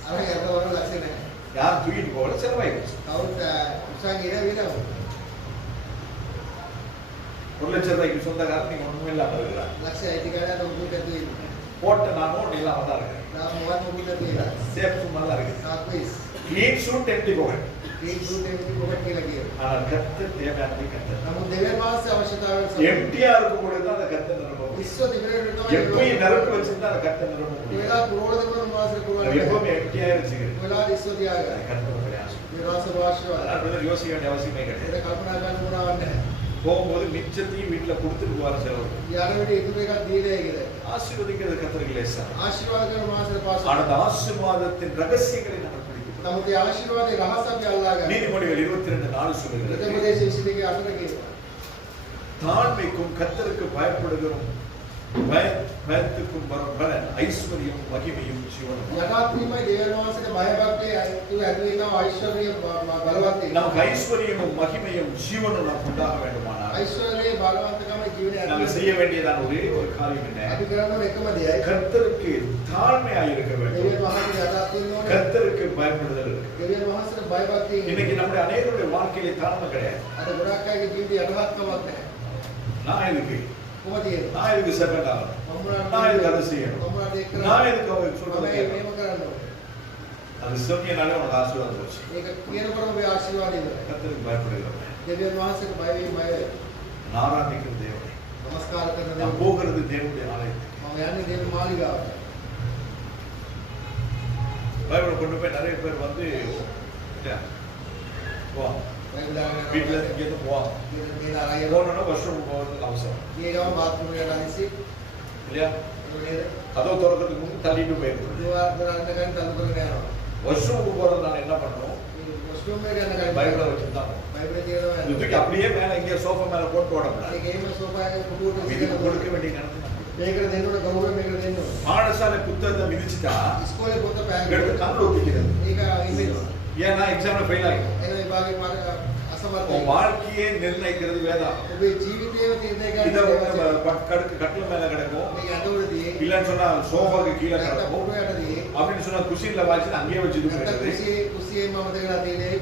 අර යතවර ලක්ෂේ නැහැ. யார் தூக்கிட்டு போகல செலவாயிடுச்சு. කවුරුත් උසංගිර විනව. 1 லட்சம் ரூபாய்க்கு சொந்தக்காரன் நீங்க ஒண்ணுமே இல்லாம இருக்கிறார். ලක්ෂය අයිතිකාරයාට උගුට දෙයි. போட்ட நான் நோட் இல்லாம தான் இருக்கேன். நான் මොකක්ද උගුට දෙයිලා. சேஃப் சும்மா தான் இருக்கு. තාක්විස්. க்ளீன் ஷூட் எம்டி போகணும். ක්‍රීන් සූට් එකේ පොකට් කියලා කියනවා. ஆனால் கர்த்தர் தேவையானதை கர்த்தர். නමුත් දෙවියන් වහන්සේ අවශ්‍යතාවය எம்டியா இருக்கும் பொழுது தான் அந்த கர்த்தர் நிரப்ப முடியும். විශ්ව දිවිරේට තමයි எப்பயும் நிரப்பி வச்சிருந்தா அந்த கர்த்தர் நிரப்ப முடியும். වෙලා පුරෝණ දෙවියන් වහන්සේ அது පුරවන්නේ. எப்பவுமே எம்டியா வச்சுக்கிறது. වෙලා විශ්ව තියාගන්න. கர்த்தர் பிரயாசம். මේ රාස වාශ්‍යවල. அதனால யோசிக்க வேண்டிய அவசியமே கிடையாது. ඒක කල්පනා කරන්න ඕනවක් නැහැ. போகும்போது மிச்சத்தையும் வீட்டுல கொடுத்துட்டு போவார் செலவு. යාර වෙලේ ඉතුරු එකක් දීලා ඒකද. ஆசீர்வதிக்கிறது கர்த்தருக்கு லேசா. ආශිර්වාද කරන මාසෙට පාස. ஆனந்த ஆசீர்வாதத்தின் ரகசியங்களை நம்ம பிடிக்கும். නමුත් ඒ ආශිර්වාදයේ රහස අපි අල්ලා ගන්න. நீதிமொழிகள் 22:4 சொல்லுகிறது. උපදේශ 22 අතර කියනවා. தாழ்மைக்கும் கர்த்தருக்கு பயப்படுகிறோம் பயத்துக்கும் வரும் பலன் ஐஸ்வர்யம் மகிமையும் ஜீவனும். යටත් වීමයි දෙවියන් වහන්සේට බය භක්තිය ඇතුළු ඇති වෙනවා ඓශ්වර්ය බලවත් වෙනවා. நமக்கு ஐஸ்வர்யமும் மகிமையும் ஜீவனும் நமக்கு உண்டாக வேண்டுமானால் ඓශ්වර්යයේ බලවන්තකම ජීවනයේ நாம் ඇතුළු செய்ய வேண்டியதான ஒரே ஒரு காரியம் என்ன? අපි කරන එකම දෙයයි. கர்த்தருக்கு தாழ்மையாக இருக்க வேண்டும். දෙවියන් වහන්සේ යටත් වෙන්න ඕනේ. கர்த்தருக்கு பயப்படுதல் இருக்கு. දෙවියන් වහන්සේට බය භක්තිය. இன்னைக்கு நம்முடைய அநேகருடைய வாழ்க்கையிலே தாழ்மை கிடையாது. අද ගොඩක් අයගේ ජීවිතේ යටහත්කමක් නැහැ. நான் எதுக்கு කොහොමද? நான் எதுக்கு செகண்ட் ஆகணும்? நான் எதுக்கு அதை செய்யணும்? කොහොමද ඒක කරන්නේ? நான் எதுக்கு அவங்க சொல்றது මේක கேட்கணும்? මේව කරන්න ඕනේ. அது சொன்னீங்கனாலே உனக்கு ஆசீர்வாதம் போச்சு. මේක කියනකොටම මේ ආශිර්වාදය ඉවරයි. கர்த்தருக்கு பயப்படுகிறவன் දෙවියන් වහන්සේට බය වෙයි බය වෙයි. ஆராதிக்கிற தேவனை. නමස්කාර කරන நான் දෙවියන්. போகிறது தேவனுடைய ஆலயத்துக்கு. මම යන්නේ දේව මාලිගාවට. பைபிளை கொண்டு போய் நிறைய பேர் வந்து போவாங்க. வீட்டுல இருந்து போவாங்க. போனோம்னா வாஷ்ரூம் போகிறது அவசரம் ගියගම බාත්රූම් එකට අනිසි இல்லையா? නේද? அதோ திறக்கிறதுக்கு முன்னாடி தள்ளிட்டு போயிருக்கோம். දුවා කරන්න ගන්න තල්ලු කරගෙන යනවා. வாஷ்ரூமுக்கு போறது நான் என்ன பண்ணணும்? වොෂ්රූම් එකට යන ගන්න பைபிளை வச்சுதான் බයිබලේ තියෙනවා යන්න. இதுக்கு அப்படியே மேல இங்கே சோஃபா மேல போட்டு ஓடக்கூடாது. ඒ ගේම සෝෆා එකේ කුඩුවට இதுக்கு විසිකලා கொடுக்க வேண்டிய கணக்கு நம்ம. මේකට දෙන්න ඕන ගෞරවය මේකට දෙන්න ඕන. பாடசாலை புத்தகத்தை மிதிச்சுட்டா ඉස්කෝලේ පොත පෑන් எடுத்து கண்ணில் ஊத்திக்கிறது. ඒක ඉමේජ්. ஏன்னா எக்ஸாம்ல ஃபெயில் ஆகிடும். එන විභාගේ මාර්ග අසමර්ථයි. உன் வாழ்க்கையே நிர்ணயிக்கிறது வேதம். ඔබේ ජීවිතයේ තීරණය இதை ගන්න கட்டில மேல கிடக்கும். මේක ඇඳවලදී இல்லன்னு சொன்னா சோஃபாக்கு கீழே නැත්නම් கிடக்கும். පොඩු යටදී அப்படின்னு சொன்னா குஷின்ல வாய்ச்சி அங்கேயே வச்சு இது නැත්නම් பண்ணுறது. කුසියේ මම දෙකලා තියෙන්නේ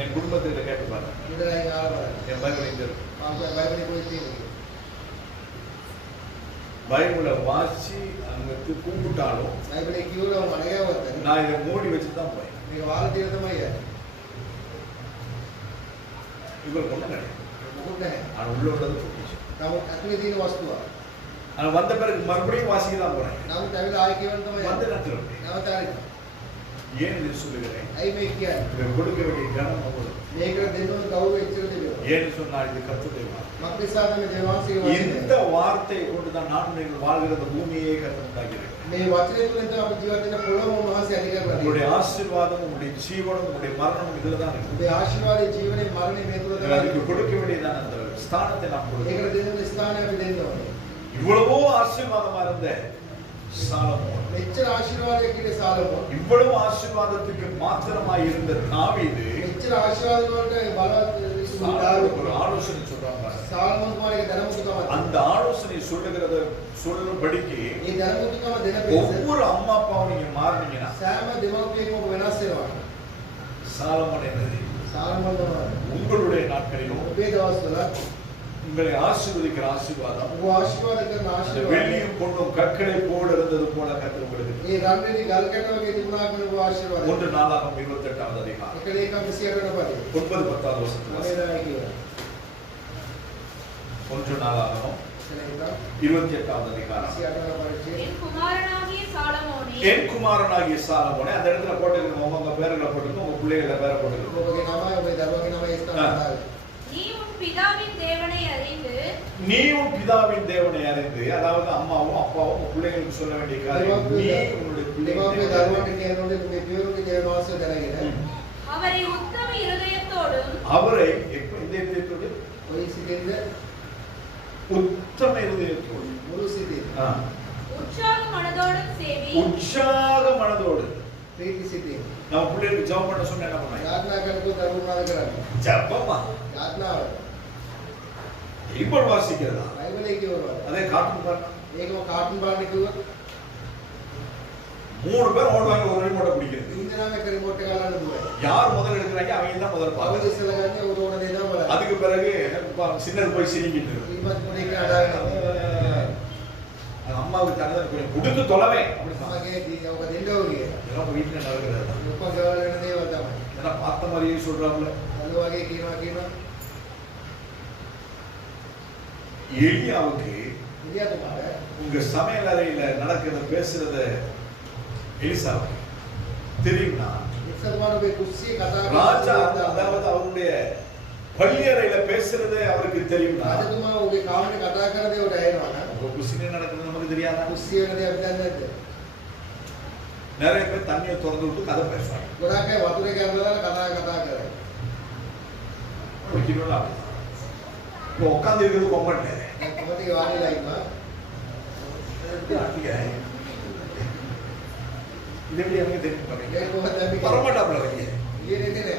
என் குடும்பத்திட்ட கேட்டு பாருங்க. ඉඳලා ආව බලන්න. என் பைபிள் இங்க இருக்கு. මම බයිබලේ කොහෙද තියෙන්නේ? பைபிளை வாசி அங்க கும்பிட்டாலும் බයිබලේ කියවලා මඩගෑවුවත් நான் இதை மூடி வச்சு தான் போய் මේක වාල තියලා තමයි යන්නේ. இவருக்கு ஒன்றும் கிடையாது. මොකුත් නැහැ. ஆனா உள்ள உள்ளது போச்சு. නමුත් ඇතුලේ තියෙන වස්තුව. ஆனா வந்த பிறகு மறுபடியும் வாசிக்க தான் போறேன். නමුත් ඇවිල්ලා ආයෙ කියවන්න තමයි வந்து යන්නේ. நேரத்தில் නැවත ආයෙත්. ஏன் இதை சொல்லுகிறேன்? ඇයි මේ කියන්නේ? இதை கொடுக்க வேண்டிய கனம் அவ்வளவு. මේකට දෙන්න ඕන ගෞරවය එච්චර දෙවියෝ. ஏன்னு சொன்னா இது கர்த்தருடைய வார்த்தை. මක්නිසාද මේ දේවාංශික இந்த வார்த்தையை கொண்டு தான் நான் நீங்கள் வாழ்கிற இந்த பூமியை கர்த்தர் உண்டாக்கியிருக்கிறார். මේ වචනේ තුලින් තමයි අපි ජීවත් වෙන පොළොව මහසි අධි කරලා உங்களுடைய තියෙන්නේ. ஆசீர்வாதம் உங்களுடைய ஜீவனம் உங்களுடைய மரணம் இதுல தான் இருக்கு. ඔබේ ආශිර්වාදයේ ජීවනයේ මරණය මේ තුල நீங்கள் அதுக்கு තමයි. கொடுக்க வேண்டியதான அந்த ஸ்தானத்தை நாம் ඒකට கொடுக்கிறோம். දෙන්න ස්ථානය අපි දෙන්න ඕනේ. இவ்வளவோ ஆசீர்வாதமா இருந்த சாலமோன், මෙච්චර ආශිර්වාදයක් කියේ සාලමෝන්. இவ்வளவு ஆசீர்வாதத்துக்கு மாத்திரமாய் இருந்த தாவீது මෙච්චර ආශිර්වාද වලට බලවත් சாலமோனுக்கு ஒரு ஆலோசனை சொல்றாங்க. සාලමෝන් කුමාරගේ ධනමුතුකම. அந்த ஆலோசனை சொல்லும்படிக்கு මේ ධනමුතුකම දෙන පිළිස ஒவ்வொரு அம்மா அப்பாவும் நீங்க மாறினீங்கன்னா සෑම දෙමව්පියෙක්ම ඔබ වෙනස් වෙනවා. சாலமோன் என்னது? සාලමෝන් තමයි. உங்களுடைய நாட்களிலும் ඔබේ දවස්වල உங்களை ஆசீர்வதிக்கிற ஆசீர்வாதம் ඔබ ආශිර්වාද කරන அந்த ආශිර්වාද வெள்ளியும் பொண்ணும் கற்களை போல இருந்தது போல கர்த்தர் உங்களுக்கு මේ රන්වෙලි ගල් කැට වගේ තිබුණා කියන ඔබ ආශිර්වාද. 1 நாளாகமம் 28வது அதிகாரம் 1:28 පදේ. 9-10 வசனத்தை வாசிங்க. මේදායි කියනවා. 1 நாளாகமம் 28வது அதிகாரம் 28 පරිච්ඡේදය. என் குமாரனாகிய சாலமோனே, என் குமாரனாகிய சாலமோனே, அந்த இடத்துல போட்டுக்கணும், உங்க பேர்களை போட்டுக்கணும், உங்க பிள்ளைகள பேரை போட்டுக்கணும். ඔබගේ නමයි ඔබේ දරුවගේ නමයි ස්ථානය. நீ உன் பிதாவின் தேவனை தேவனை அறிந்து நீ உன் பிதாவின் தேவனை அறிந்து, அதாவது அம்மாவும் அப்பாவும் உன் பிள்ளைகளுக்கு சொல்ல வேண்டிய காரியம், நீ உன்னுடைய දෙමාපිය දරුවන්ට කියනකොට මේ පියවරුන්ගේ දේව වාසය දැනගෙන அவரை உத்தம இருதயத்தோடும் அவரை எப்ப இந்த இதயத்தோடு ඔය සිටින්ද உத்தம இருதயத்தோடு මුළු සිටින් உற்சாக மனதோடும் சேவி. உற்சாக மனதோடு ප්‍රීති සිටින් நம்ம பிள்ளைகளுக்கு ஜெபம் பண்ண சொன்னா என்ன பண்ணாங்க? යාඥා කරනකොට දරුවෝ මොනවද කරන්නේ? ஜெபமா යාඥාව பைபிள் வாசிக்கிறதா? බයිබලයේ කියවනවා. அதே கார்ட்டூன் பாருங்க. මේකම කාටුන් බලන්න කිව්වොත් 3 பேர் ஓடுவாங்க, ஒரு ரிமோட்டை பிடிக்கிறது. ඉන්දනාම එක රිමෝට් එක ගන්න දුවයි. யார் முதல்ல எடுக்கிறாங்க அவங்க தான் முதல்ல කවුද பார்க்கறது. ඉස්සෙල්ලා ගන්නේ උඩ ඕන දේ තමයි බලන්නේ. அதுக்கு பிறகு சின்னர் போய் சிரிக்கிட்டு இருக்கு. ඊපස් පොඩි එකා දාගෙන அம்மாவுக்கு தரத கொஞ்சம் கொடுத்து தொலைவே அப்படின்னா මගේ ඔක දෙන්න ඕනේ. இதெல்லாம் உங்க வீட்டுல நடக்கிறது தான். ඔක්කොම ගවල් වෙන දේවල් තමයි. இதெல்லாம் பார்த்த மாதிரியே சொல்றாங்களே. අද වගේ කියනවා எலியாவுக்கு ඉරියාතුමාට உங்க சமையல் அறையில நடக்கிறத பேசுறத எலிசாவுக்கு தெரியும்னா ඉස්සරමාන මේ කුස්සියේ කතා ராஜா அதாவது அவருடைய பள்ளி அறையில பேசுறது அவருக்கு தெரியும்னா රජතුමා ඔහුගේ කාමරේ කතා කරන දේ උඩ ඇහෙනවා නම් உங்க குசினே நடக்கிறது நமக்கு தெரியாதா? කුස්සියේ වෙන දේ අපි දන්නේ නැද්ද? நிறைய பேர் தண்ணியை திறந்து விட்டு கதை பேசுவாங்க. ගොඩක් අය වතුරේ කැඳලා කතා කරා. குடிக்கிறோம்ல இப்போ உட்கார்ந்து இருக்கிறது கொம்பன் දැන් කොහොමද වාඩිලා ඉන්නවා? இது எப்படி எனக்கு தெரியும் பாருங்க. ඒක කොහොමද අපි பரமாட்டாப்ல வைங்க. ඊයේ නේද?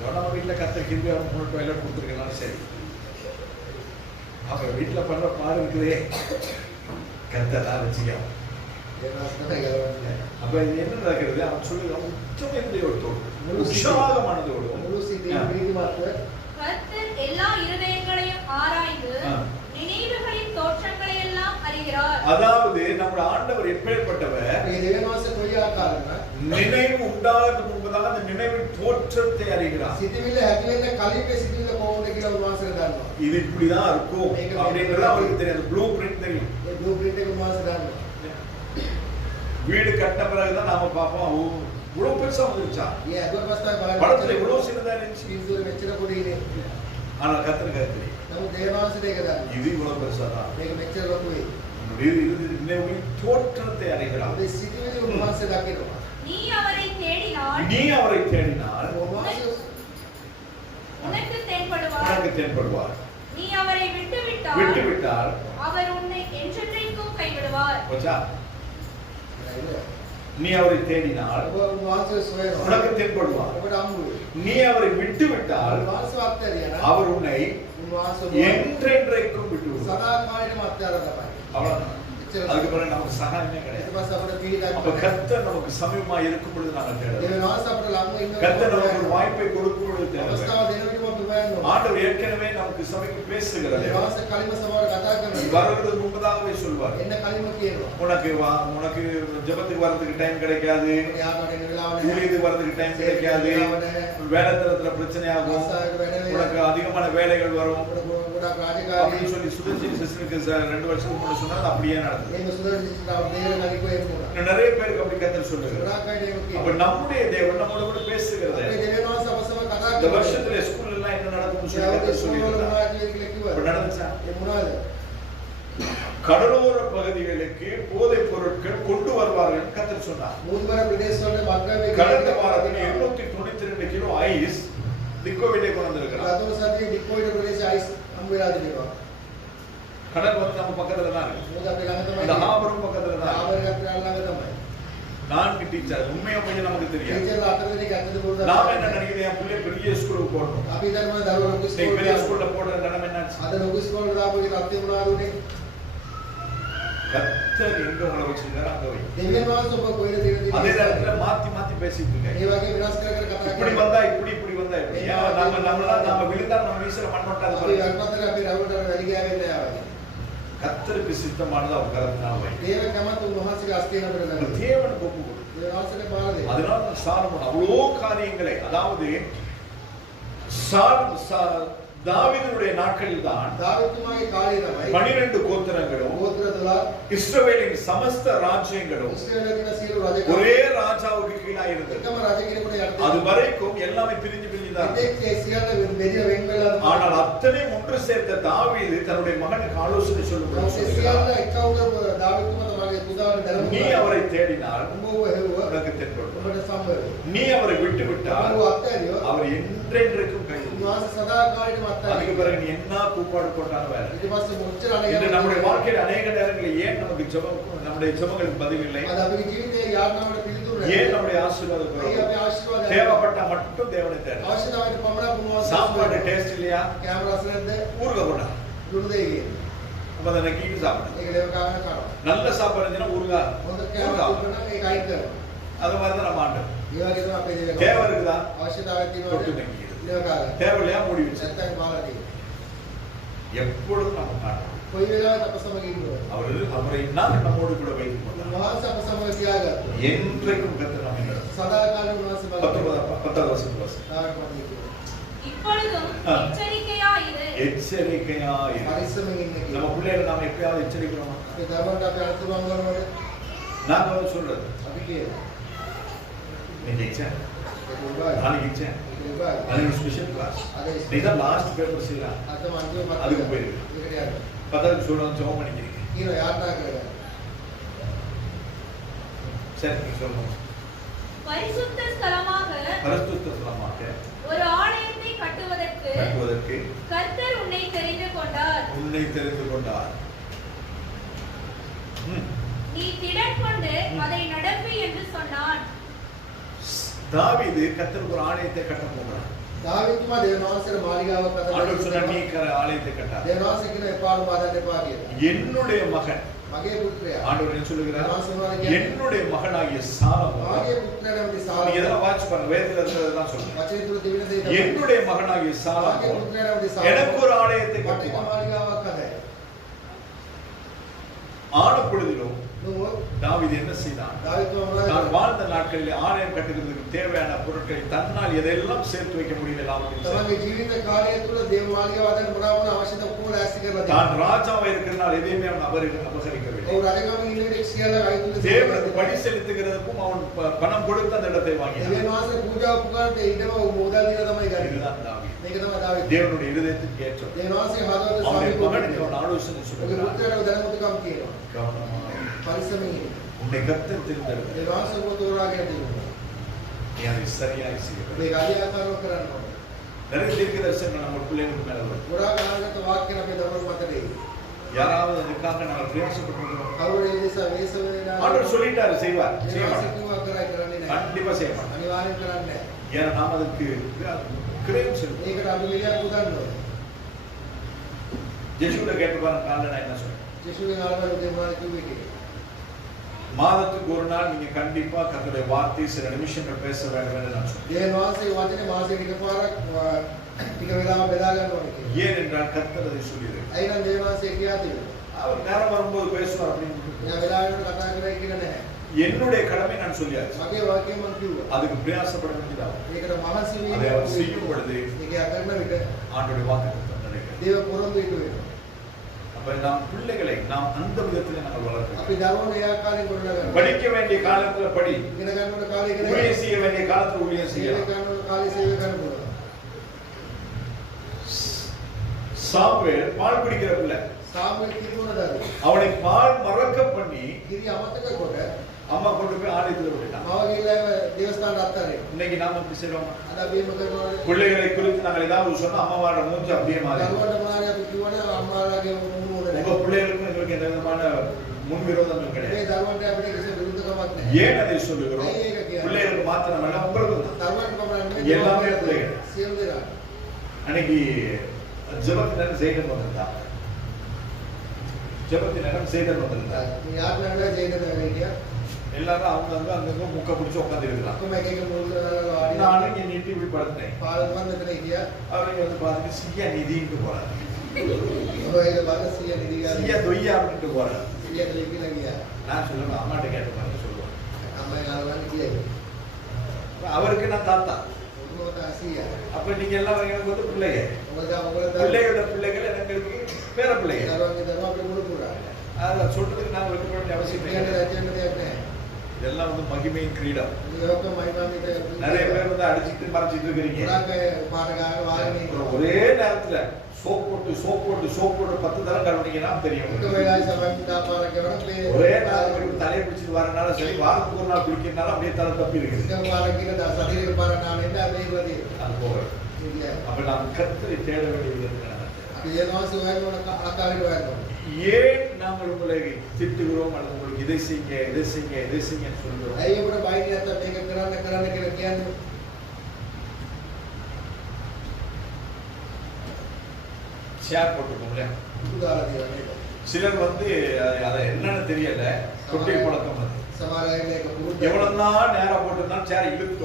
நம்ம வீட்டுல கத்த கிருபி அவங்க 3 டாய்லெட் கொடுத்துருக்கனால சரி. அவங்க வீட்டுல பண்ற பாடு இருக்குதே கத்தலாம் வச்சுக்கலாம். ඒ වාස්තවයි ගලවන්නේ. அப்ப இது என்ன நடக்கிறது? அவன் சொல்லுங்க உச்சம் இருந்தோடு உற்சாக மனதோடு මුළු සිටින් ප්‍රීතිමත්ව கர்த்தர் எல்லா இருதயங்களையும் ஆராய்ந்து நினைவுகளின் தோற்றங்களை எல்லாம் அறிகிறார். அதாவது நம்ம ஆண்டவர் எப்பேற்பட்டவர்? මේ දෙවියන් වහන්සේ කොයි ආකාරද? நினைவு உண்டாகிறதுக்கு முன்பதாக அந்த நினைவின் தோற்றத்தை அறிகிறார். සිටිවිල්ල ඇති වෙන්න කලින් මේ සිටිවිල්ල කොහොමද කියලා උන්වහන්සේ දන්නවා. இது இப்படிதான் இருக்கும் அப்படின்றது அவருக்கு தெரியாது. ப்ளூ பிரிண்ட் தெரியும். ඒ බ්ලූ ප්‍රින්ට් එක උන්වහන්සේ දන්නවා. வீடு கட்டின பிறகுதான் நாம பார்ப்போம் இவ்வளவு பெருசா வந்துருச்சா, ඒ අදුව පස්තාවේ බලන්න படத்துல இவ்வளவு சின்னதா இருந்துச்சு. පින්තූරේ මෙච්චර පොඩි ඉන්නේ. ஆனா கத்தருக்கு அது தெரியும். නමුත් දෙවියන් වහන්සේට ඒක දන්නවා. இது இவ்வளவு பெருசாதான். මේක මෙච්චර ලොකුයි. நினைவின் தோற்றத்தை அறிகிறார். මේ සිටිවිලි උන්වහන්සේ දකිනවා. நீ அவரை தேடினால் நீ அவரை தேடினால் උන්වහන්සේ உனக்கு தென்படுவார். உனக்கு தென்படுவார். நீ அவரை விட்டுவிட்டால் அவர் உன்னை என்றென்றைக்கும் கைவிடுவார். போச்சா? நீ அவரை தேடினால் උන්වහන්සේ සොයනවා. உனக்கு தென்படுவார். ඔබට හම්බුවේ. நீ அவரை விட்டுவிட்டால் උන්වහන්සේ අත්හැරියා. அவர் உன்னை උන්වහන්සේ என்றென்றைக்கும் விட்டுவிடுவார். සදා කාලෙම අත්හැරලා තමයි. அவ்வளவுதான். அதுக்கு பிறகு நமக்கு சகாயமே ඊට கிடையாது. පස්සේ අපිට පිළිගන්න அப்ப கர்த்தர் நமக்கு சமீபமா இருக்கும் பொழுது நாங்கள் தேடலாம். දෙවියන් වහන්සේ අපිට ළඟ ඉන්නවා. கர்த்தர் நமக்கு ஒரு வாய்ப்பை கொடுக்கும் பொழுது தேடலாம். අවස්ථාව දෙන විදිහම අපි හොයනවා. ஆண்டவர் ஏற்கனவே நமக்கு சமீபம் பேசுகிறார். දෙවියන් වහන්සේ කලින්ම සමහර කතා කරනවා. வருவதற்கு முன்பதாகவே சொல்வார். එන්න කලින්ම කියනවා. உனக்கு ஜெபத்துக்கு வரதுக்கு டைம் கிடைக்காது, යාකට එන්න වෙලාව නැහැ. ஊழியத்துக்கு வரதுக்கு டைம் கிடைக்காது, வேலை தரத்துல பிரச்சனை ஆகும், உனக்கு அதிகமான வேலைகள் வரும் ගොඩක් රාජකාරී அப்படின்னு சொல்லி சுதர்ஷன் சிஸ்டருக்கு 2 வருஷத்துக்கு முன்னாடி சொன்னா அது அப்படியே நடந்தது. මේක සුදර් සිස්ටර් දේර නරිකෝ එන්නුනා. இன்னும் நிறைய பேருக்கு அப்படி கர்த்தர் சொல்லுகிறார். ගොඩක් අයට ඒක அப்ப කියනවා. நம்முடைய தேவன் நம்மோட கூட பேசுகிறது. අපේ දෙවියන් වහන්සේ අපසම කතා இந்த කරනවා. வருஷத்துல ஸ்கூல்ல எல்லாம் என்ன நடக்கும்னு சொல்லி ඒ கர்த்தர் ස්කූල් වල சொல்லியிருந்தார். මොනවද කියලා කිව්වා. அப்ப நடந்துச்சா? ඒ මොනවද? கடலோர பகுதிகளுக்கு போதைப் பொருட்கள் கொண்டு வருவார்கள் கர்த்தர் சொன்னார். මුල්බර ප්‍රදේශ වල මත්ද්‍රව්‍ය கடந்த வாரத்தில் 292 கிலோ ஐஸ் டிக்கோவிலே கொண்டு வந்திருக்கிறார். අදෝ සතියේ ඩිපෝයිඩ ප්‍රදේශ අයිස් හම්බ වෙලා තිබෙනවා. கடல் வந்து நம்ம பக்கத்துல தான் இருக்கு. මොකද අපේ ළඟ තමයි. இந்த ஹாபரும் பக்கத்துல தான் இருக்கு. ආවරයක් ළඟ තමයි. நான் டீச்சர் உண்மையா கொஞ்சம் நமக்கு தெரியாது. ටීචර්ලා අතර දෙනෙක් ඇත්තද බොරුද? நாம என்ன நினைக்கிறேன், என் பிள்ளை பெரிய ஸ்கூலுக்கு போடணும். අපි දන්නවා දරුවෝ ලොකු நீ பெரிய ස්කෝල් ஸ்கூல்ல போடுற நிலைமை என்னாச்சு? අද ලොකු ස්කෝල් දාපු එක අත්‍ය මොනවාද උනේ? கர்த்தர் எங்க உங்களை வச்சிருக்காரு அங்க வை. දෙවියන් වහන්සේ ඔබ කොහෙද තියෙන්නේ? அதே நேரத்துல மாத்தி மாத்தி பேசிட்டு මේ இருக்காங்க. වගේ විනාශ කර කර කතා இப்படி කරනවා. வந்தா இப்படி வந்தா இப்படி. நாம விழுந்தா நம்ம வீசுற மண்ணோட்டாது අපි பாருங்க. අල්පතර අපි රවුලට වැඩි ගෑවෙන්නේ නැහැ. கர்த்தருக்கு சித்தமானது அவர் கருத்தினால் வை. දේව කැමති උන්වහන්සේගේ අස්තියන පෙරදන්න. தேவனுக்கு ஒப்பு கொடு. දේව වහන්සේට බාර දෙන්න. அதனால சாலமோன் அவ்வளோ காரியங்களை, அதாவது தாவீதுடைய நாட்களில் தான் දාවිතුමාගේ කාලේ තමයි 12 கோத்திரங்களும் ගෝත්‍ර 12 இஸ்ரவேலின் சமஸ்த ராஜ்யங்களும் ඉස්රායලයේ තියෙන සියලු රජකම් ஒரே ராஜாவுக்கு கீழாக இருந்தது. එකම රජ කෙනෙකුට යටතේ அது வரைக்கும் எல்லாமே பிரிஞ்சு பிரிஞ்சு தான். ඉතින් සියල්ල බෙදිලා වෙන් වෙලා ஆனால் அத்தனை ஒன்று சேர்த்த தாவீது தன்னுடைய மகனுக்கு ஆலோசனை சொல்லும்போது சொல்லுகிறார், සියල්ල එකවුව දාවිතුමා තමගේ පුතාට நீ දැනුම් அவரை தேடினால் උඹව හෙව්වා உனக்கு தென்படும். ඔබට සම්බර நீ அவரை விட்டு விட்டால் උඹව අත්හැරියෝ அவர் என்றென்றைக்கும் கைவிடுவார். උන්වහන්සේ සදා කාලෙටම அதுக்கு අත්හැරියෝ பிறகு நீ என்ன கூப்பாடு போட்டாலும் வேலை. ඊට පස්සේ මොච්චර இன்று நம்முடைய අනේක வாழ்க்கையில் அநேக நேரங்களில் ஏன் நமக்கு ஜெபம் நம்முடைய ஜெபங்களுக்கு பதில் இல்லை? අද අපේ ජීවිතයේ යාඥාවට පිළිතුරු ஏன் நம்முடைய ஆசீர்வாதம் ඒ குறைவு? අපේ ආශිර්වාදය தேவைப்பட்டா மட்டும் தேவனை தேடு. අවශ්‍යතාවයට පමණක් උන්වහන්සේ சாப்பாடு டேஸ்ட் இல்லையா? කැමරාස් නැද්ද ஊறுகாய் போடா. දුරු දෙවියන් அப்ப அதை நக்கிட்டு சாப்பிடு. ඒක දේව කාරණා කරනවා நல்ல சாப்பாடு இருந்துச்சுன்னா ஊறுகாய். හොඳ කැමරා ஊறுகாய். තිබුණා ඒක අයින් කරනවා அது மாதிரி தான் நம்ம ஆண்டு. ඒ වගේ තමයි අපේ දේව தேவை இருக்குதா? අවශ්‍යතාවයක් தொட்டு තියෙනවා நக்கிடு. දේව කාරණා தேவை இல்லையா மூடி வச்சு. නැත්තම් බාලා තියෙනවා எப்பொழுதும் நம்ம காணும். කොයි වෙලාවෙත් අප සමග ඉන්නවා அவரை நான் நம்மோடு கூட வைத்துக் கொண்டார். උන්වහන්සේ අප සමග තියාගත්තා என்றைக்கும் கர்த்தர் நம்மை நடத்துவார். සදා කාලෙම උන්වහන්සේ බලවත් 19 வசனம் வாசி. இப்பொழுதும் எச்சரிக்கையாயிரு. எச்சரிக்கையாயிரு. පරිස්සමෙන් ඉන්න நம்ம කියලා பிள்ளைகளை நாம எப்பயாவது எச்சரிக்கிறோமா? අපේ දරුවන්ට අපි අනුතුරුම් කරනවද நான் வந்து சொல்றது අපි කියනවා இன்னைக்கு எக்ஸாம், ඒක උබයි நாளைக்கு எக்ஸாம், ඒක උබයි நாளைக்கு ஸ்பெஷல் கிளாஸ். අද இதான் லாஸ்ட் பேப்பர் செய்யலாம். අද මන්දිර அதுக்கு මත போயிருக்கு. ඒකට යන්න பத்தாவது சொல்லணும் ஜெபம் பண்ணிக்கிறீங்க. කියනවා යාත්‍රා කරගන්න சரி நீங்க சொல்லணும். பரிசுத்த ஸ்தலமாக பரிசுத்த ஸ்தலமாக ஒரு ஆலயத்தை கட்டுவதற்கு கட்டுவதற்கு கர்த்தர் உன்னை தெரிந்து கொண்டார். உன்னை தெரிந்து கொண்டார். நீ திடன் கொண்டு அதை நடப்பி என்று சொன்னான். தாவீது கர்த்தருக்கு ஒரு ஆலயத்தை கட்ட போகிறார். දාවිතුමා දේවනාසර මාලිගාවක් ஆண்டவர் சொன்னார், நீ හදලා ஆலயத்தை கட்டாத. දේවනාසර කියන එපාඩු බාදන්න එපා කියලා என்னுடைய மகன், මගේ පුත්‍රයා ஆண்டவர் என்ன சொல்லுகிறார்? දාසනාගේ என்னுடைய மகனாகிய சாலமோன். මාගේ පුත්‍රයා නැමැති நீங்க සාලමෝන් இதெல்லாம் வாட்ச் பண்ணுங்க, வேதத்துல இருக்கிறதெல்லாம் சொல்லுங்க. වචනේ තුල තිබෙන දේ තමයි என்னுடைய மகனாகிய මාගේ சாலமோன் පුත්‍රයා නැමැති எனக்கு සාලමෝන් ஒரு ஆலயத்தை මට එක கட்டுவான். මාලිගාවක් හදයි ஆன பொழுதிலும் නෝ தாவீது என்ன செய்தான்? දාවිතුමා தான் මොනවද வாழ்ந்த நாட்களில் ஆலயம் கட்டுகிறதுக்கு தேவையான பொருட்களை தன்னால் எதெல்லாம் சேர்த்து வைக்க முடியும் எல்லாம் තමන්ගේ ජීවිත කාලය තුල දේව මාලිගාව හදන්න මොනවා මොන අවශ්‍යද ඔක්කොම ලෑස්ති කරලා தான் තියෙනවා ராஜாவா இருக்கிறனால் எதையுமே அவன் அபகரிக்கவில்லை. ඔව් රජකම ඉන්න කෙනෙක් සියල්ල අයිතුල தேவனுக்கு பலி செலுத்துகிறதுக்கும் அவன் பணம் கொடுத்து அந்த இடத்தை வாங்கினான். දේවනාසර පූජා උපකරණට ඉඩම මොදල් දීලා තමයි ගන්නේ இதுதான் தாவீது. මේක තමයි දාවිද தேவனுடைய இருதயத்துக்கு ஏற்றம். දේවනාසර හදවත அவனுடைய සමීප மகனுக்கு அவன் ஆலோசனை ඔගේ சொல்லுகிறான். පුත්‍රයාට දැනුමුතුකම් කියනවා கவனமாக පරිස්සමෙන් ඉන්න உன்னை கர்த்தர் தெரிந்தெடுத்தார். දේවනාසර පොතෝරාගෙන තියෙනවා நீ அதை சரியாக செய்ய வேண்டும். මේ රාජ්‍යාකාරව කරන්න ඕනේ நிறைய தீர்க்கதரிசனம் நம்ம பிள்ளைங்களுக்கு மேல வரும். ගොඩාක් ආගත වාක්‍යන අපේ දරුවෝ මතේ யாராவது அதுக்காக நாங்கள் பிரயாசப்படுறோம். කවුරු ඒ නිසා වේස වේලා ஆண்டவர் சொல்லிட்டாரு, செய்வார். செய்ய දේවනාසර மாட்டார். කිව්වා කරයි කරන්නේ නැහැ கண்டிப்பா செய்ய மாட்டார். අනිවාර්යෙන් කරන්නේ නැහැ ஏன்னா நாம் அதுக்கு கிரயம் செலுத்தும். ඒකට අපි විලියක් උදන්න ඕනේ ஜெசுவிட கேட்டு பாருங்க, காலைல நான் என்ன சொன்னேன்? ජෙසුස්ගේ ආලවල දේවනාසර කිව්වේ කියේ மாதத்துக்கு ஒரு நாள் நீங்க கண்டிப்பா கர்த்தருடைய வார்த்தை சில நிமிஷங்கள் பேச வேண்டும் என்று நான் சொன்னேன். දේවනාසර වචනේ මාසෙක එකපාරක් ටික වෙලාවක් බෙදා ගන්න ඕනේ කියලා. ஏன் என்றால் கர்த்தர் அதை சொல்லியிருக்கிறார். ඇයි නම් දේවනාසර කියා තියෙන්නේ அவர் நேரம் வரும்போது பேசுவார் அப்படின்னு. එයා වෙලාවෙකට කතා කරයි කියලා නැහැ என்னுடைய கடமை நான் சொல்லியாச்சு. මගේ වාක්‍යය මම කිව්වා அதுக்கு பிரயாசப்பட வேண்டியதாகும். ඒකට මහන්සි அதை அவர் වීම செய்யும் பொழுது ඒක කරන විට ஆண்டோடைய வாக்குத்தத்தம் நடக்கிறது. දේව පොරොන්දු ඉටු වෙනවා அப்ப நாம் பிள்ளைகளை நாம் அந்த விதத்திலே நாங்கள் வளர்க்கிறோம். අපි දරුවෝ ඒ ආකාරයෙන් ගොඩනගනවා படிக்க வேண்டிய காலத்துல படி, ඉගෙන ගන්නකොට කාලේ ඉගෙන ගන්න ஊழியம் செய்ய வேண்டிய காலத்துல ஊழியம் සේවය செய்யலாம். කරනකොට කාලේ සේවය කරන්න පුළුවන් சாமுவேல் பால் குடிக்கிற பிள்ளை, සාමුවෙල් කිරිවුණ දරුවෝ அவனை பால் மறக்க பண்ணி කිරි අමතක කොට அம்மா கொண்டு போய் ஆலயத்துல விட்டுட்டான். මව ගිහලා දේවස්ථානට අත්තරේ இன்னைக்கு நாம எப்படி செய்றோம்? අද අපි එහෙම කරනවානේ பிள்ளைகளை குறித்து நாங்கள் ஏதாவது சொன்னா அம்மாவோட மூஞ்சி அப்படியே மாறி. දරුවන්ට මොනාරි අපි කිව්වනේ අම්මාලාගේ මුණ உங்க නැහැ பிள்ளைகளுக்கும் எங்களுக்கு எந்த விதமான முன் விரோதங்கள் මේ கிடையாது. දරුවන්ට අපිට කිසි විරුද්ධකමක් නැහැ ஏன் அதை சொல்லுகிறோம்? பிள்ளைகளுக்கு மாத்திரமல்ல உங்களுக்கும் தான். දරුවන්ට පමණක් எல்லாமே නෙවෙයි பிள்ளைகள். සියලු දෙනා அன்னைக்கு ஜெபத்தினர் ஜெய்டன் வந்திருந்தாங்க. ஜெபத்தினர் ஜெய்டன் வந்திருந்தாங்க. මේ ආත්මයන්ට ජීවිතය හිටියා எல்லாரும் அவங்க அங்கங்க முக்க பிடிச்சு உட்கார்ந்து இருக்கிறாங்க. ඔක්කොම එක එක මුල් වාඩි நானும் இங்க நீட்டி இப்படி படுத்தேன். පාරක් මන් මෙතන හිටියා அவங்க வந்து பார்த்துட்டு சியா நிதின்ட்டு போறாங்க. ඔය බලන සිය නිදි சியா ගන්න தொய்யா அப்படின்ட்டு போறாங்க. සිය දෙලිපිලා ගියා நான் சொல்லுவேன், அம்மாட்ட கேட்டு பாருங்க சொல்லுவேன். අම්මයි ගාලවන්න කියයි அவருக்கு நான் தாத்தா. அப்ப நீங்க எல்லாம் எனக்கு வந்து பிள்ளைங்க, பிள்ளையோட பிள்ளைகள் எங்களுக்கு பேர பிள்ளைங்க. அதான் சொல்றதுக்கு நான் வைக்க வேண்டிய அவசியம் இல்லை. இதெல்லாம் வந்து மகிமையின் கிரீடம். நிறைய பேர் வந்து அடிச்சுட்டு மறைச்சிட்டு இருக்கிறீங்க. ஒரே நேரத்துல சோப் போட்டு 10 தரம் கழுவினீங்கன்னா தெரியும். ஒரே நேரம் தலையை பிடிச்சிட்டு வரனால சரி, வாரத்துக்கு ஒரு நாள் குளிக்கிறதுனால அப்படியே தலை தப்பி இருக்குது. அது போக அப்ப நாம் கர்த்தரை தேட வேண்டியது. ஏன் நாங்கள் உங்களை திட்டுகிறோம் அல்லது உங்களுக்கு இதை செய்யுங்க சொல்கிறோம்? ஷேர் போட்டுக்கோங்களே. சிலர் வந்து அதை என்னன்னு தெரியல, தொட்டி பழக்கம். அது எவ்வளவுதான் நேரா போட்டிருந்தாலும் சேர் இழுத்து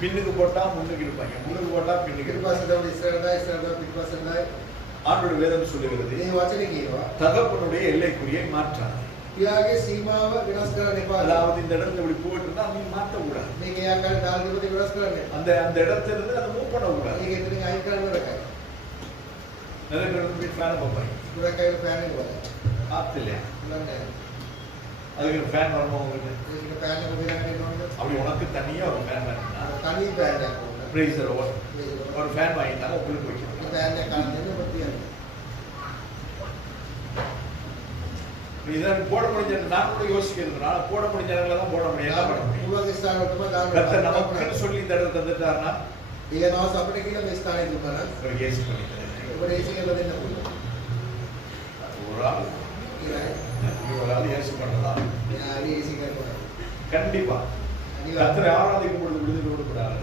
பின்னுக்கு போட்டா முன்னுக்கு இருப்பாங்க, முன்னுக்கு போட்டா பின்னுக்கு இருப்பாங்க. ஆண்டோட வேதம் சொல்லுகிறது, தகப்பனுடைய எல்லைக்குறியை மாற்றாது. அதாவது இந்த இடத்துல இப்படி போயிட்டு இருந்தா நீ மாற்ற கூடாது. அந்த இடத்துல இருந்து அதை மூவ் பண்ண கூடாது. நிறைய பேர் வந்து ஃபேன் பார்ப்பாங்க, காத்து இல்லையா, அதுக்கு ஃபேன் வரணும் உங்களுக்கு. அப்படி உனக்கு தனியா ஒரு ஃபேன் வேணும்னா ஒரு ஃபேன் வாங்கிட்டாலும் உங்களுக்கு வைக்கணும். இதான் போட முடிஞ்ச, நான் கூட யோசிக்கிறதுனால போட முடிஞ்ச இடத்துல தான் போட முடியும். என்ன பண்ண முடியும்? கர்த்தர் நமக்குன்னு சொல்லி இந்த இடத்துல தந்துட்டாருன்னா ஏசி பண்ணி ஒரு ஆள் ஏசி பண்ணதா கண்டிப்பா கர்த்தரை ஆராதிக்கும் பொழுது விடுதலை கொடுக்கிறார்.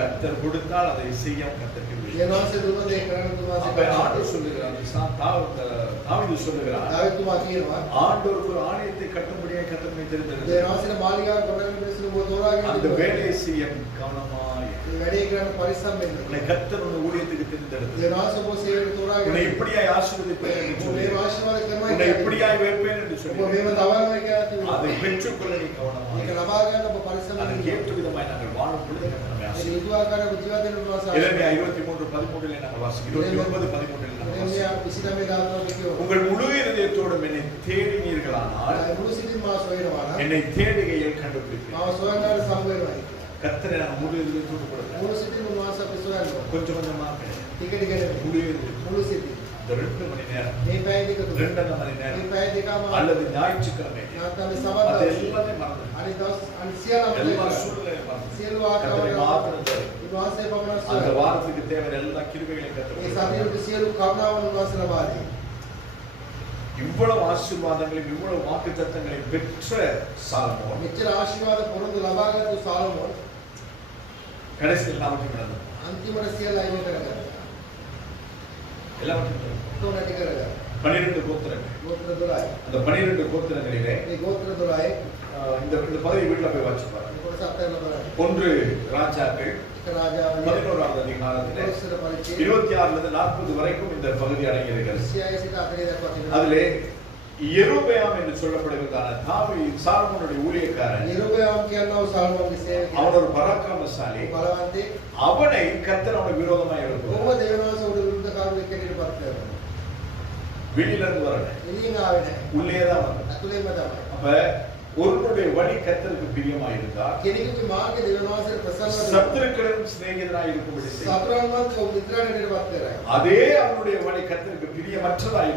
கர்த்தர் கொடுத்தால் அதை செய்ய கர்த்தருக்கு சொல்லுகிறார். ஆண்டவருக்கு ஒரு ஆலயத்தை கட்டும்படியாக கர்த்தர் தெரிந்தது. அந்த வேலையை செய்ய கவனமாய் கர்த்தர் உன் ஊழியத்துக்கு தெரிந்தெடுத்து உன்னை இப்படியாய் ஆசீர்வதிப்பேன் என்று சொல்லி, உன்னை இப்படியாய் வைப்பேன் என்று சொல்லி அதை பெற்றுக்கொள்ள நீ கவனமாய் அதற்கு ஏற்ற விதமாய் நாங்கள் வாழும் பொழுது எரேமியா 23:13 நாங்கள் வாசிக்கிறோம். 29:13 உங்கள் முழு இதயத்தோடும் என்னை தேடினீர்களானால் என்னை தேடுகையில் கண்டுபிடிப்பேன். கர்த்தரை நான் முழு இதயத்தோடு கொடுக்கிறேன். கொஞ்சம் கொஞ்சமா முழு இந்த 2 மணி நேரம் 2 மணி நேரம் அல்லது ஞாயிற்றுக்கிழமை அது எல்லாமே மறந்து அந்த வாரத்துக்கு தேவை எல்லா கிருபைகளையும் கர்த்தர் இவ்வளவு ஆசீர்வாதங்களையும் இவ்வளவு வாக்குத்தத்தங்களையும் பெற்ற சாலமோன் கடைசியில் எல்லாவற்றையும் நடந்தது. எல்லாவற்றையும் 12 கோத்திரங்கள். அந்த 12 கோத்திரங்களிலே இந்த பகுதி வீட்டில் போய் வாசிப்பாங்க. 1 ராஜாக்கள் 11வது அதிகாரத்திலே 26 40 வரைக்கும் இந்த பகுதி அடங்கியிருக்கிறது. அதிலே யெரொபெயாம் என்று சொல்லப்படுகிறதான தாவீது சாலமோனுடைய ஊழியக்காரன். அவன் ஒரு பராக்கிரமசாலி. அவனை கர்த்தர் அவனுக்கு விரோதமாக எழுப்புவார். வெளியில இருந்து வரல, உள்ளேதான் வர. அப்ப ஒருவனுடைய வழி கர்த்தருக்கு பிரியமாக இருந்தால் சத்துருக்களும் சிநேகிதராக இருக்கும்படி அதே அவனுடைய வழி கர்த்தருக்கு பிரியமற்றதாக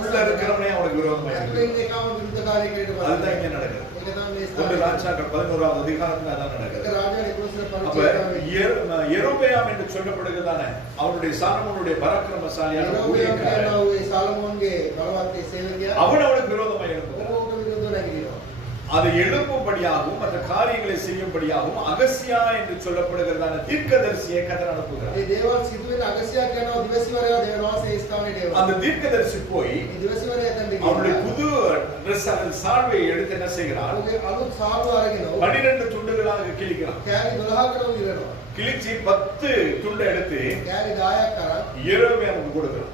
உள்ள இருக்கிறவனே அவனுக்கு விரோதமாக. அதுதான் இங்க நடக்குது. 1 ராஜாக்கள் 11வது அதிகாரத்துல அதான் நடக்குது. அப்ப யெரொபெயாம் என்று சொல்லப்படுகிறதான அவனுடைய சாலமோனுடைய பராக்கிரமசாலியான ஊழியக்காரன் அவன் அவனுக்கு விரோதமாக இருந்தான். அதை எழுப்பும்படியாகவும் மற்ற காரியங்களை செய்யும்படியாகவும் அகசியா என்று சொல்லப்படுகிறதான தீர்க்கதரிசியை கர்த்தர் அனுப்புகிறார். அந்த தீர்க்கதரிசி போய் அவனுடைய புது டிரெஸ் அல்லது சால்வையை எடுத்து என்ன செய்கிறார்? 12 துண்டுகளாக கிழிக்கிறான். கிழிச்சி 10 துண்டை எடுத்து யெரொபெயாமுக்கு கொடுக்கிறான்.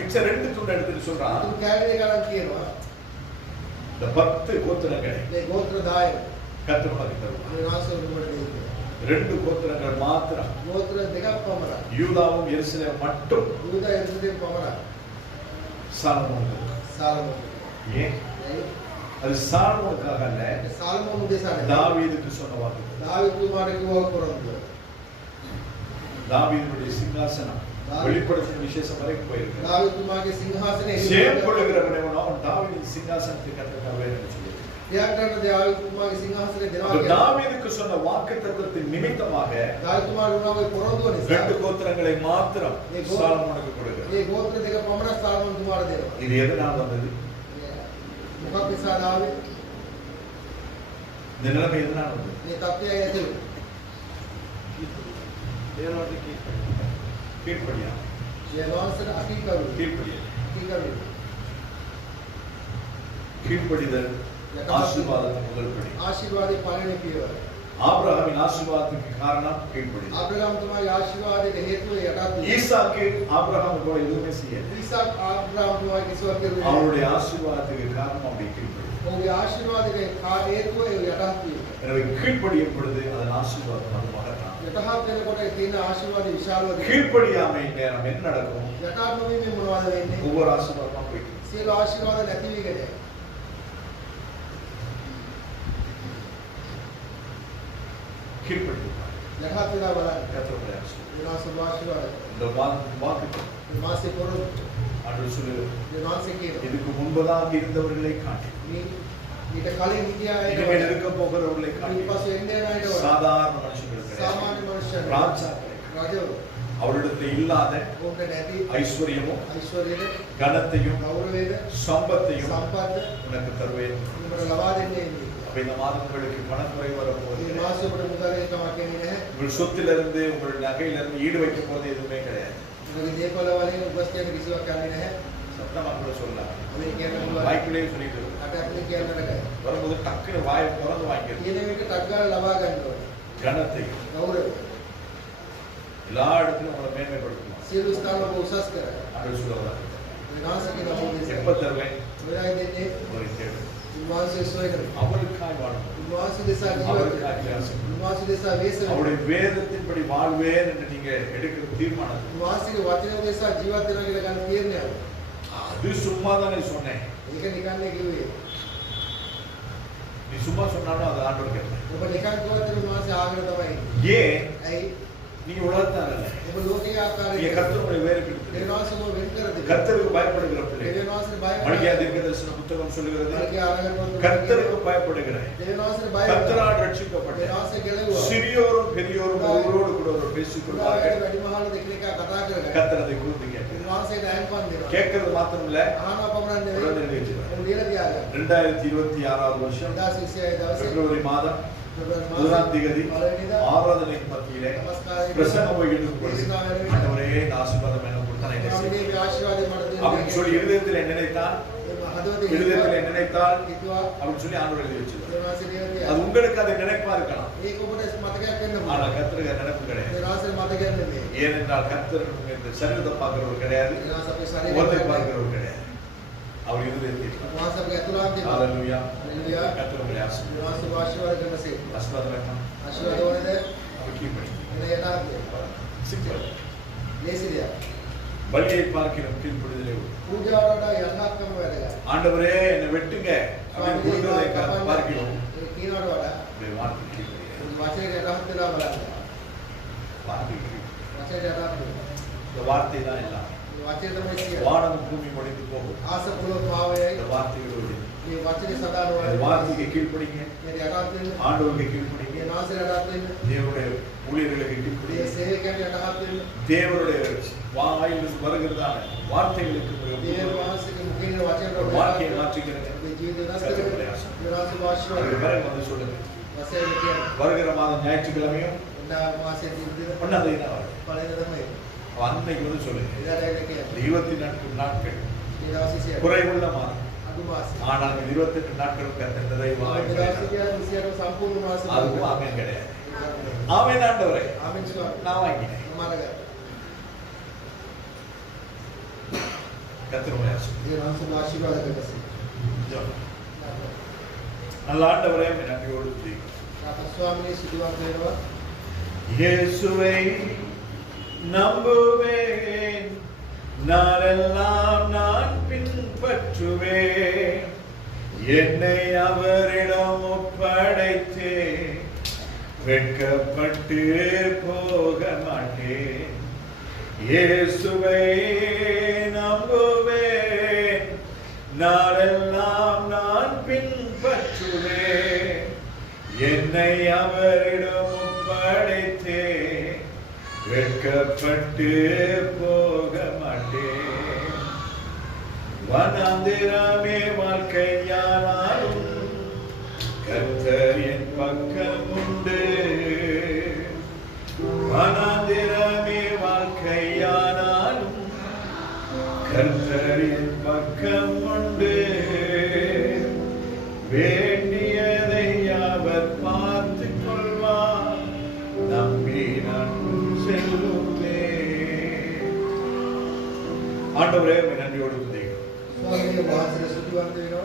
மிச்ச 2 துண்டை எடுத்துட்டு சொல்றான், இந்த 10 கோத்திரங்களை මේ ගෝත්‍ර 10 கர்த்தர் உனக்கு தருவார். මේ නාසවල නුඹට දෙන්නේ. 2 கோத்திரங்கள் மாத்திரம் ගෝත්‍ර දෙකක් පමණයි. யூதாவும் எருசலேம் மட்டும் යූදා එරුසලේම් පමණයි. சாலமோனுக்கு. සාලමෝන්. ஏன்? ඇයි? அது சாலமோனுக்காக அல்ல, ඒ සාලමෝන් උදෙසා නෙවෙයි. தாவீதுக்கு சொன்ன வாக்கு. දාවිද් කුමාරට කිව්වා කරන්නේ. தாவீதுடைய சிங்காசனம் வெளிப்படுத்தின விசேஷம் வரைக்கும் போயிருக்கு. දාවිද් කුමාරගේ සිංහාසනය செயல்படுகிறவனவன் அவன் தாவீதின் சிங்காசனத்தை கர்த்தர் என்று சொல்லி. ත්‍යාග දාවිද් කුමාරගේ සිංහාසනය දෙනවා அப்ப කියලා. தாவீதுக்கு சொன்ன வாக்குத்தத்தத்தின் நிமித்தமாக දාවිද් කුමාර උනාගේ පොරොන්දුව නිසා 2 கோத்திரங்களை மாத்திரம் சாலமோனுக்கு கொடுக்கிறார். මේ ගෝත්‍ර දෙක පමණ සාලමෝන් කුමාර දෙනවා. இது எதனால் வந்தது? මොකක් නිසාද ආවේ? இந்த நிலைமை எதனால் வந்தது? මේ තත්ත්වය ඇතුළු. கீழ்ப்படியா? ජීවවාසයට අකීකරු. கீழ்ப்படியா? අකීකරු. கீழ்ப்படிதல் ஆசீர்வாதத்தின் முதல் படி. ආශිර්වාදේ පළවෙනි පියවර. ஆபிரகாமின் ஆசீர்வாதத்துக்கு காரணம் கீழ்ப்படிதல். ආබ්‍රහාම් තමයි ආශිර්වාදයට හේතුව යටත් වුනේ. ஈசாக்கு ஆபிரகாம் போல எதுவுமே செய்யல. ඊසාක් ආබ්‍රහාම් තුමා කිසිවක් කරුවේ නැහැ. அவருடைய ஆசீர்வாதத்துக்கு காரணம் அப்படி கீழ்ப்படிதல். ඔහුගේ ආශිර්වාදයේ හේතුව ඒ යටත් වීම. எனவே கீழ்ப்படியும் பொழுது அதன் ஆசீர்வாதம் அது மகத்தானது. යටහත් වෙනකොට ඒ තියෙන ආශිර්වාදේ විශාලව දෙනවා. கீழ்ப்படியாமை நேரம் என்ன நடக்கும்? යටහත් නොවීමෙන් මොනවද වෙන්නේ? ஒவ்வொரு ஆசீர்வாதமா போயிட்டு සියලු ආශිර්වාද නැති වීගෙන යනවා. கீழ்ப்படியும் යටහත් වෙලා බලන්න. கர்த்தருடைய ஆசீர்வாதம். විනාශ ආශිර්වාද. இந்த வாக்கு විනාශේ පොරොන්දු. ஆண்டவர் சொல்லுகிறார், විනාශේ කියන. இதுக்கு முன்பதாக இருந்தவர்களை காட்டி ඊට කලින් හිටියා இனிமேல் ඒ இருக்க போகிறவர்களை காட்டி ඊපස්සේ එන්නේ නැහැ නේද? சாதாரண மனுஷர்கள் கிடையாது. සාමාන්‍ය මනුෂ්‍යයන්. ராஜாக்களை රජව. அவரிடத்தில் இல்லாத ඕක නැති ஐஸ்வர்யமும் ஐஸ்வර්යද கனத்தையும் ගෞරවයද சம்பத்தையும் සම්පත්ද உனக்கு தருவேன். උඹට ලබා දෙන්නේ නේ. அப்ப இந்த மாதங்களுக்கு பணக்குறை வரும்போது මේ මාසෙ ඔබට මුදල් එකමක් එන්නේ නැහැ. உங்கள் சொத்திலிருந்து உங்கள் நகையிலிருந்து ஈடு வைக்கும் போது எதுவுமே கிடையாது. ඔබගේ දේපල වලින් උපස්ථාන කිසිවක් යන්නේ නැහැ. சத்தமா கூட சொல்லலாம். අපි කියන්න පුළුවන්. வாய்க்குள்ளே சொல்லிட்டு අටක් කියන්න නැහැ. வரும்போது டக்குனு வாயை திறந்து வாங்கிடுது. කියන විදිහට ටක් ගාලා ලබා ගන්න ඕනේ. கனத்தையும் ගෞරවය. எல்லா இடத்திலும் உங்களை மேன்மைப்படுத்துமா. සියලු ස්ථාන ඔබ උසස් කරගන්න. ஆண்டவர் சொல்லுவார், විනාශකින මොහොතේ எப்ப தருவேன்? ඔයාලා දෙන්නේ ஒரு தேடு. උන්වහන්සේ සොයන. அவருக்காய் வாழும். උන්වහන්සේ දෙසා ජීවත් அவருக்காய் பிரயாசம். උන්වහන්සේ දෙසා වේසන. அவருடைய வேதத்தின்படி வாழ்வேன் என்று நீங்க எடுக்கிற தீர்மானம் උන්වහන්සේගේ වචනය දෙසා ජීවත් වෙනවා කියලා ගන්න තීරණයක්. அது சும்மா தானே சொன்னேன். ඒක නිකන් කිව්වේ. நீ சும்மா சொன்னாலும் அது ஆண்டவர் கேட்பார். ඔබ නිකන් කිව්වත් උන්වහන්සේ ආගෙන තමයි. ஏன்? ඇයි? நீங்க உலகத்தார் அல்ல. ඔබ ලෝකයේ நீங்க ආකාරයෙන් கர்த்தருடைய வேறு பிடித்து දේවාසම වෙන් කර දෙන්න. கர்த்தருக்கு பயப்படுகிற பிள்ளை. දේවාසන බය மல்கியா தீர்க்கதரிசன புத்தகம் சொல்லுகிறது, මල්කියා ආරගෙන கர்த்தருக்கு பயப்படுகிற දේවාසන බය கர்த்தரால் ரட்சிக்கப்பட்ட දේවාසය ගැලුවා. சிறியோரும் பெரியோரும் ஒருவரோடு கூட ஒரு பேசிக் கொள்வார்கள். වැඩි මහල් දෙකෙනෙක් කතා කරගෙන கர்த்தர் அதை கூர்ந்து கேட்கிறார். උන්වහන්සේට අයම්පන් දෙනවා. கேட்கறது மாத்திரம் இல்ல, ආහන පමණක් නෙවෙයි. உடனே நிறைவேற்றுவார். ඒක ලියලා තියාගන්න. 2026 வருஷம் 2026 දවසේ பிப்ரவரி மாதம் පළවෙනිදා 1ஆம் தேதி ஆராதனை மத்தியிலே பிரசங்கம் போய்கிட்டு இருக்கும்போது, ஆண்டவரே இந்த ஆசீர்வாதம் எனக்கு கொடுத்தா நான் என்ன செய்வேன்? මේ ආශිර්වාදය මට දෙන්න. அப்படின்னு சொல்லி இருதயத்தில் என்ன நினைத்தால் හදවතේ இருதயத்தில் என்ன நினைத்தால் හිතුවා அப்படின்னு சொல்லி ஆண்டவர் எழுதி வச்சிருக்கார். දේවාසය ලියලා அது உங்களுக்கு அதை நினைப்பா இருக்கலாம், ඒක ඔබට මතකයක් වෙන්න ஆனா පුළුවන්. கர்த்தருக்கு அது நினைப்பு கிடையாது. දේවාසය මතකයක් නෙවෙයි. ஏனென்றால் கர்த்தர் இந்த சரீரத்தை பார்க்கிறவர் கிடையாது, දේවාස අපේ முகத்தை ශරීරය பார்க்கிறவர் கிடையாது. அவர் இருதயத்தில் මාස අපේ ඇතුළාන්තේ ஹalleluya. හalleluya. கர்த்தருடைய ஆசீர்வாதம் දේවාස ආශිර්වාද කරනසේ ஆசீர்வாதம் வேணும். ආශිර්වාද ඕනේද? அவர் கீழ்ப்படி එන යටාර්ථය. சிக்கல் ලේසි දෙයක්. பலியை பார்க்கிறோம் கீழ்ப்படிதலே உண்டு. පූජාවට වඩා යටාර්ථම වැදගත්. ஆண்டவரே என்னை வெட்டுங்க அப்படின்னு கொடுக்கிறதை பார்க்கிறோம். ඒ කියනවට වඩා இந்த வார்த்தை கீழ்ப்படியாது. වචනේ යටාර්ථ වෙලා බලන්න. வார்த்தை கீழ்ப்படியாது. වචනේ යටාර්ථ වෙනවා. இந்த வார்த்தை தான் எல்லாம். මේ වචනේ තමයි කියන්නේ. வானம் பூமி முடிந்து போகும், ආස පුල භාවයයි இந்த வார்த்தைகள் ஒளி. මේ වචනේ සදාන இந்த වල வார்த்தைக்கு கீழ்ப்படிங்க, මේ යටාර්ථ වෙන්න. ஆண்டவருக்கு கீழ்ப்படிங்க, මේ නාසය යටාර්ථ වෙන්න. தேவனுடைய ஊழியர்களுக்கு මේ கீழ்ப்படிங்க, සේවකයන්ට යටාර්ථ වෙන්න. தேவனுடைய வாயிலிருந்து வருகிறதான வார்த்தைகளுக்கு දේව වහන්සේගේ මුඛයෙන් වචන ஒரு வாழ்க்கையை மாற்றிக்கிறேன். මේ ජීවිතය වෙනස් කරගන්න. මේ නාසය වාශ්‍රව அதுக்கு பிறகு வந்து சொல்லுங்க, වශයෙන් කියන්නේ. வருகிற மாதம் ஞாயிற்றுக்கிழமையும் ඔන්න මාසයේ දින ஒன்னாம் தேதி தான் வருது. පළවෙනි තමයි. அன்னைக்கு வந்து சொல்லுங்க, එදාට කියන්නේ. இந்த 24 நாட்கள் මේ දවසේ සියයට குறைவுள்ள மாதம், අඩු මාසෙ. ஆனால் இந்த 28 நாட்களுக்கு அந்த நிறைவாய் මේ දවසේ கிடையாது. කියන්නේ සියයට සම්පූර්ණ මාසෙ. அதுவும் ஆமென் கிடையாது. ஆமென் ஆண்டவரே, ආමෙන් ස්වාමී. நான் வாங்கினேன். නමරග. கர்த்தருடைய ஆசீர்வாதம். ඒ වහන්සේ ආශිර්වාද කරගන්න. ஜெபம். நல்ல ஆண்டவரே நன்றியோடு துதிக்கிறோம். ස්වාමීනි සිදුවක් වෙනවා. இயேசுவை நம்புவேன், நாளெல்லாம் நான் பின்பற்றுவேன், என்னை அவரிடம் ஒப்படைத்தேன், வெட்கப்பட்டு போக மாட்டேன். இயேசுவை நம்புவேன், நாளெல்லாம் நான் பின்பற்றுவேன், என்னை அவரிடம் ஒப்படைத்தேன், வெட்கப்பட்டு போக மாட்டேன். வனாந்திரமே வாழ்க்கையானாலும் கர்த்தர் என் பக்கம் உண்டு. வனாந்திரமே வாழ்க்கையானாலும் கர்த்தர் என் பக்கம் உண்டு. வேண்டியதை அவர் பார்த்துக் கொள்வார், நம்பி நான் செல்லுவேன். ஆண்டவரே நன்றியோடு துதிக்கிறோம். ස්වාමීනි වහන්සේට සිදුවක් වෙනවා.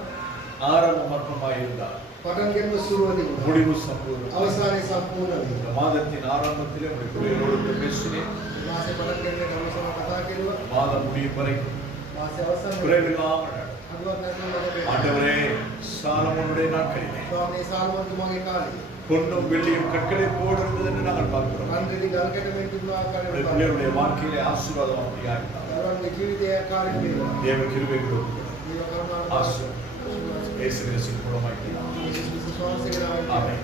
ஆரம்பம் மட்டுமாயிருந்தார், පටන් ගැනීම සුවදී වුණා. முடிவு சம்பூர்ணம். අවසානයේ සම්පූර්ණ இந்த වෙනවා. மாதத்தின் ஆரம்பத்திலே உடைய பிள்ளைகளோடு பேசினேன். මාසේ පටන් ගැනීම කවුරුසම කතා කෙරුවා. மாதம் முடியும் வரை මාසේ අවසන් குறைவில்லாமல் நடக்கும். අදුවක් නැතුව ஆண்டவரே சாலமோனுடைய நாட்களிலே ස්වාමීනි සාලමෝන් තුමාගේ කාලේ பொன்னும் வெள்ளியும் கற்களை போடுறது என்று நாங்கள் பார்க்கிறோம். අන්තිම ගල්කඩ මෙන් තිබුණු உடைய ආකාරයට பிள்ளைகளுடைய வாழ்க்கையிலே ஆசீர்வாதம் அப்படியா இருந்தார். දරුවන්ගේ ජීවිතයේ ආකාරයට වෙනවා. தேவ கிருபை கொடுக்கும். මේව කරුණාව ஆசீர்வாதம். இயேசு கிறிஸ்துவின் மூலமாய் යේසුස් ක්‍රිස්තුස් වහන්සේගේ නාමයෙන් ஆமென்.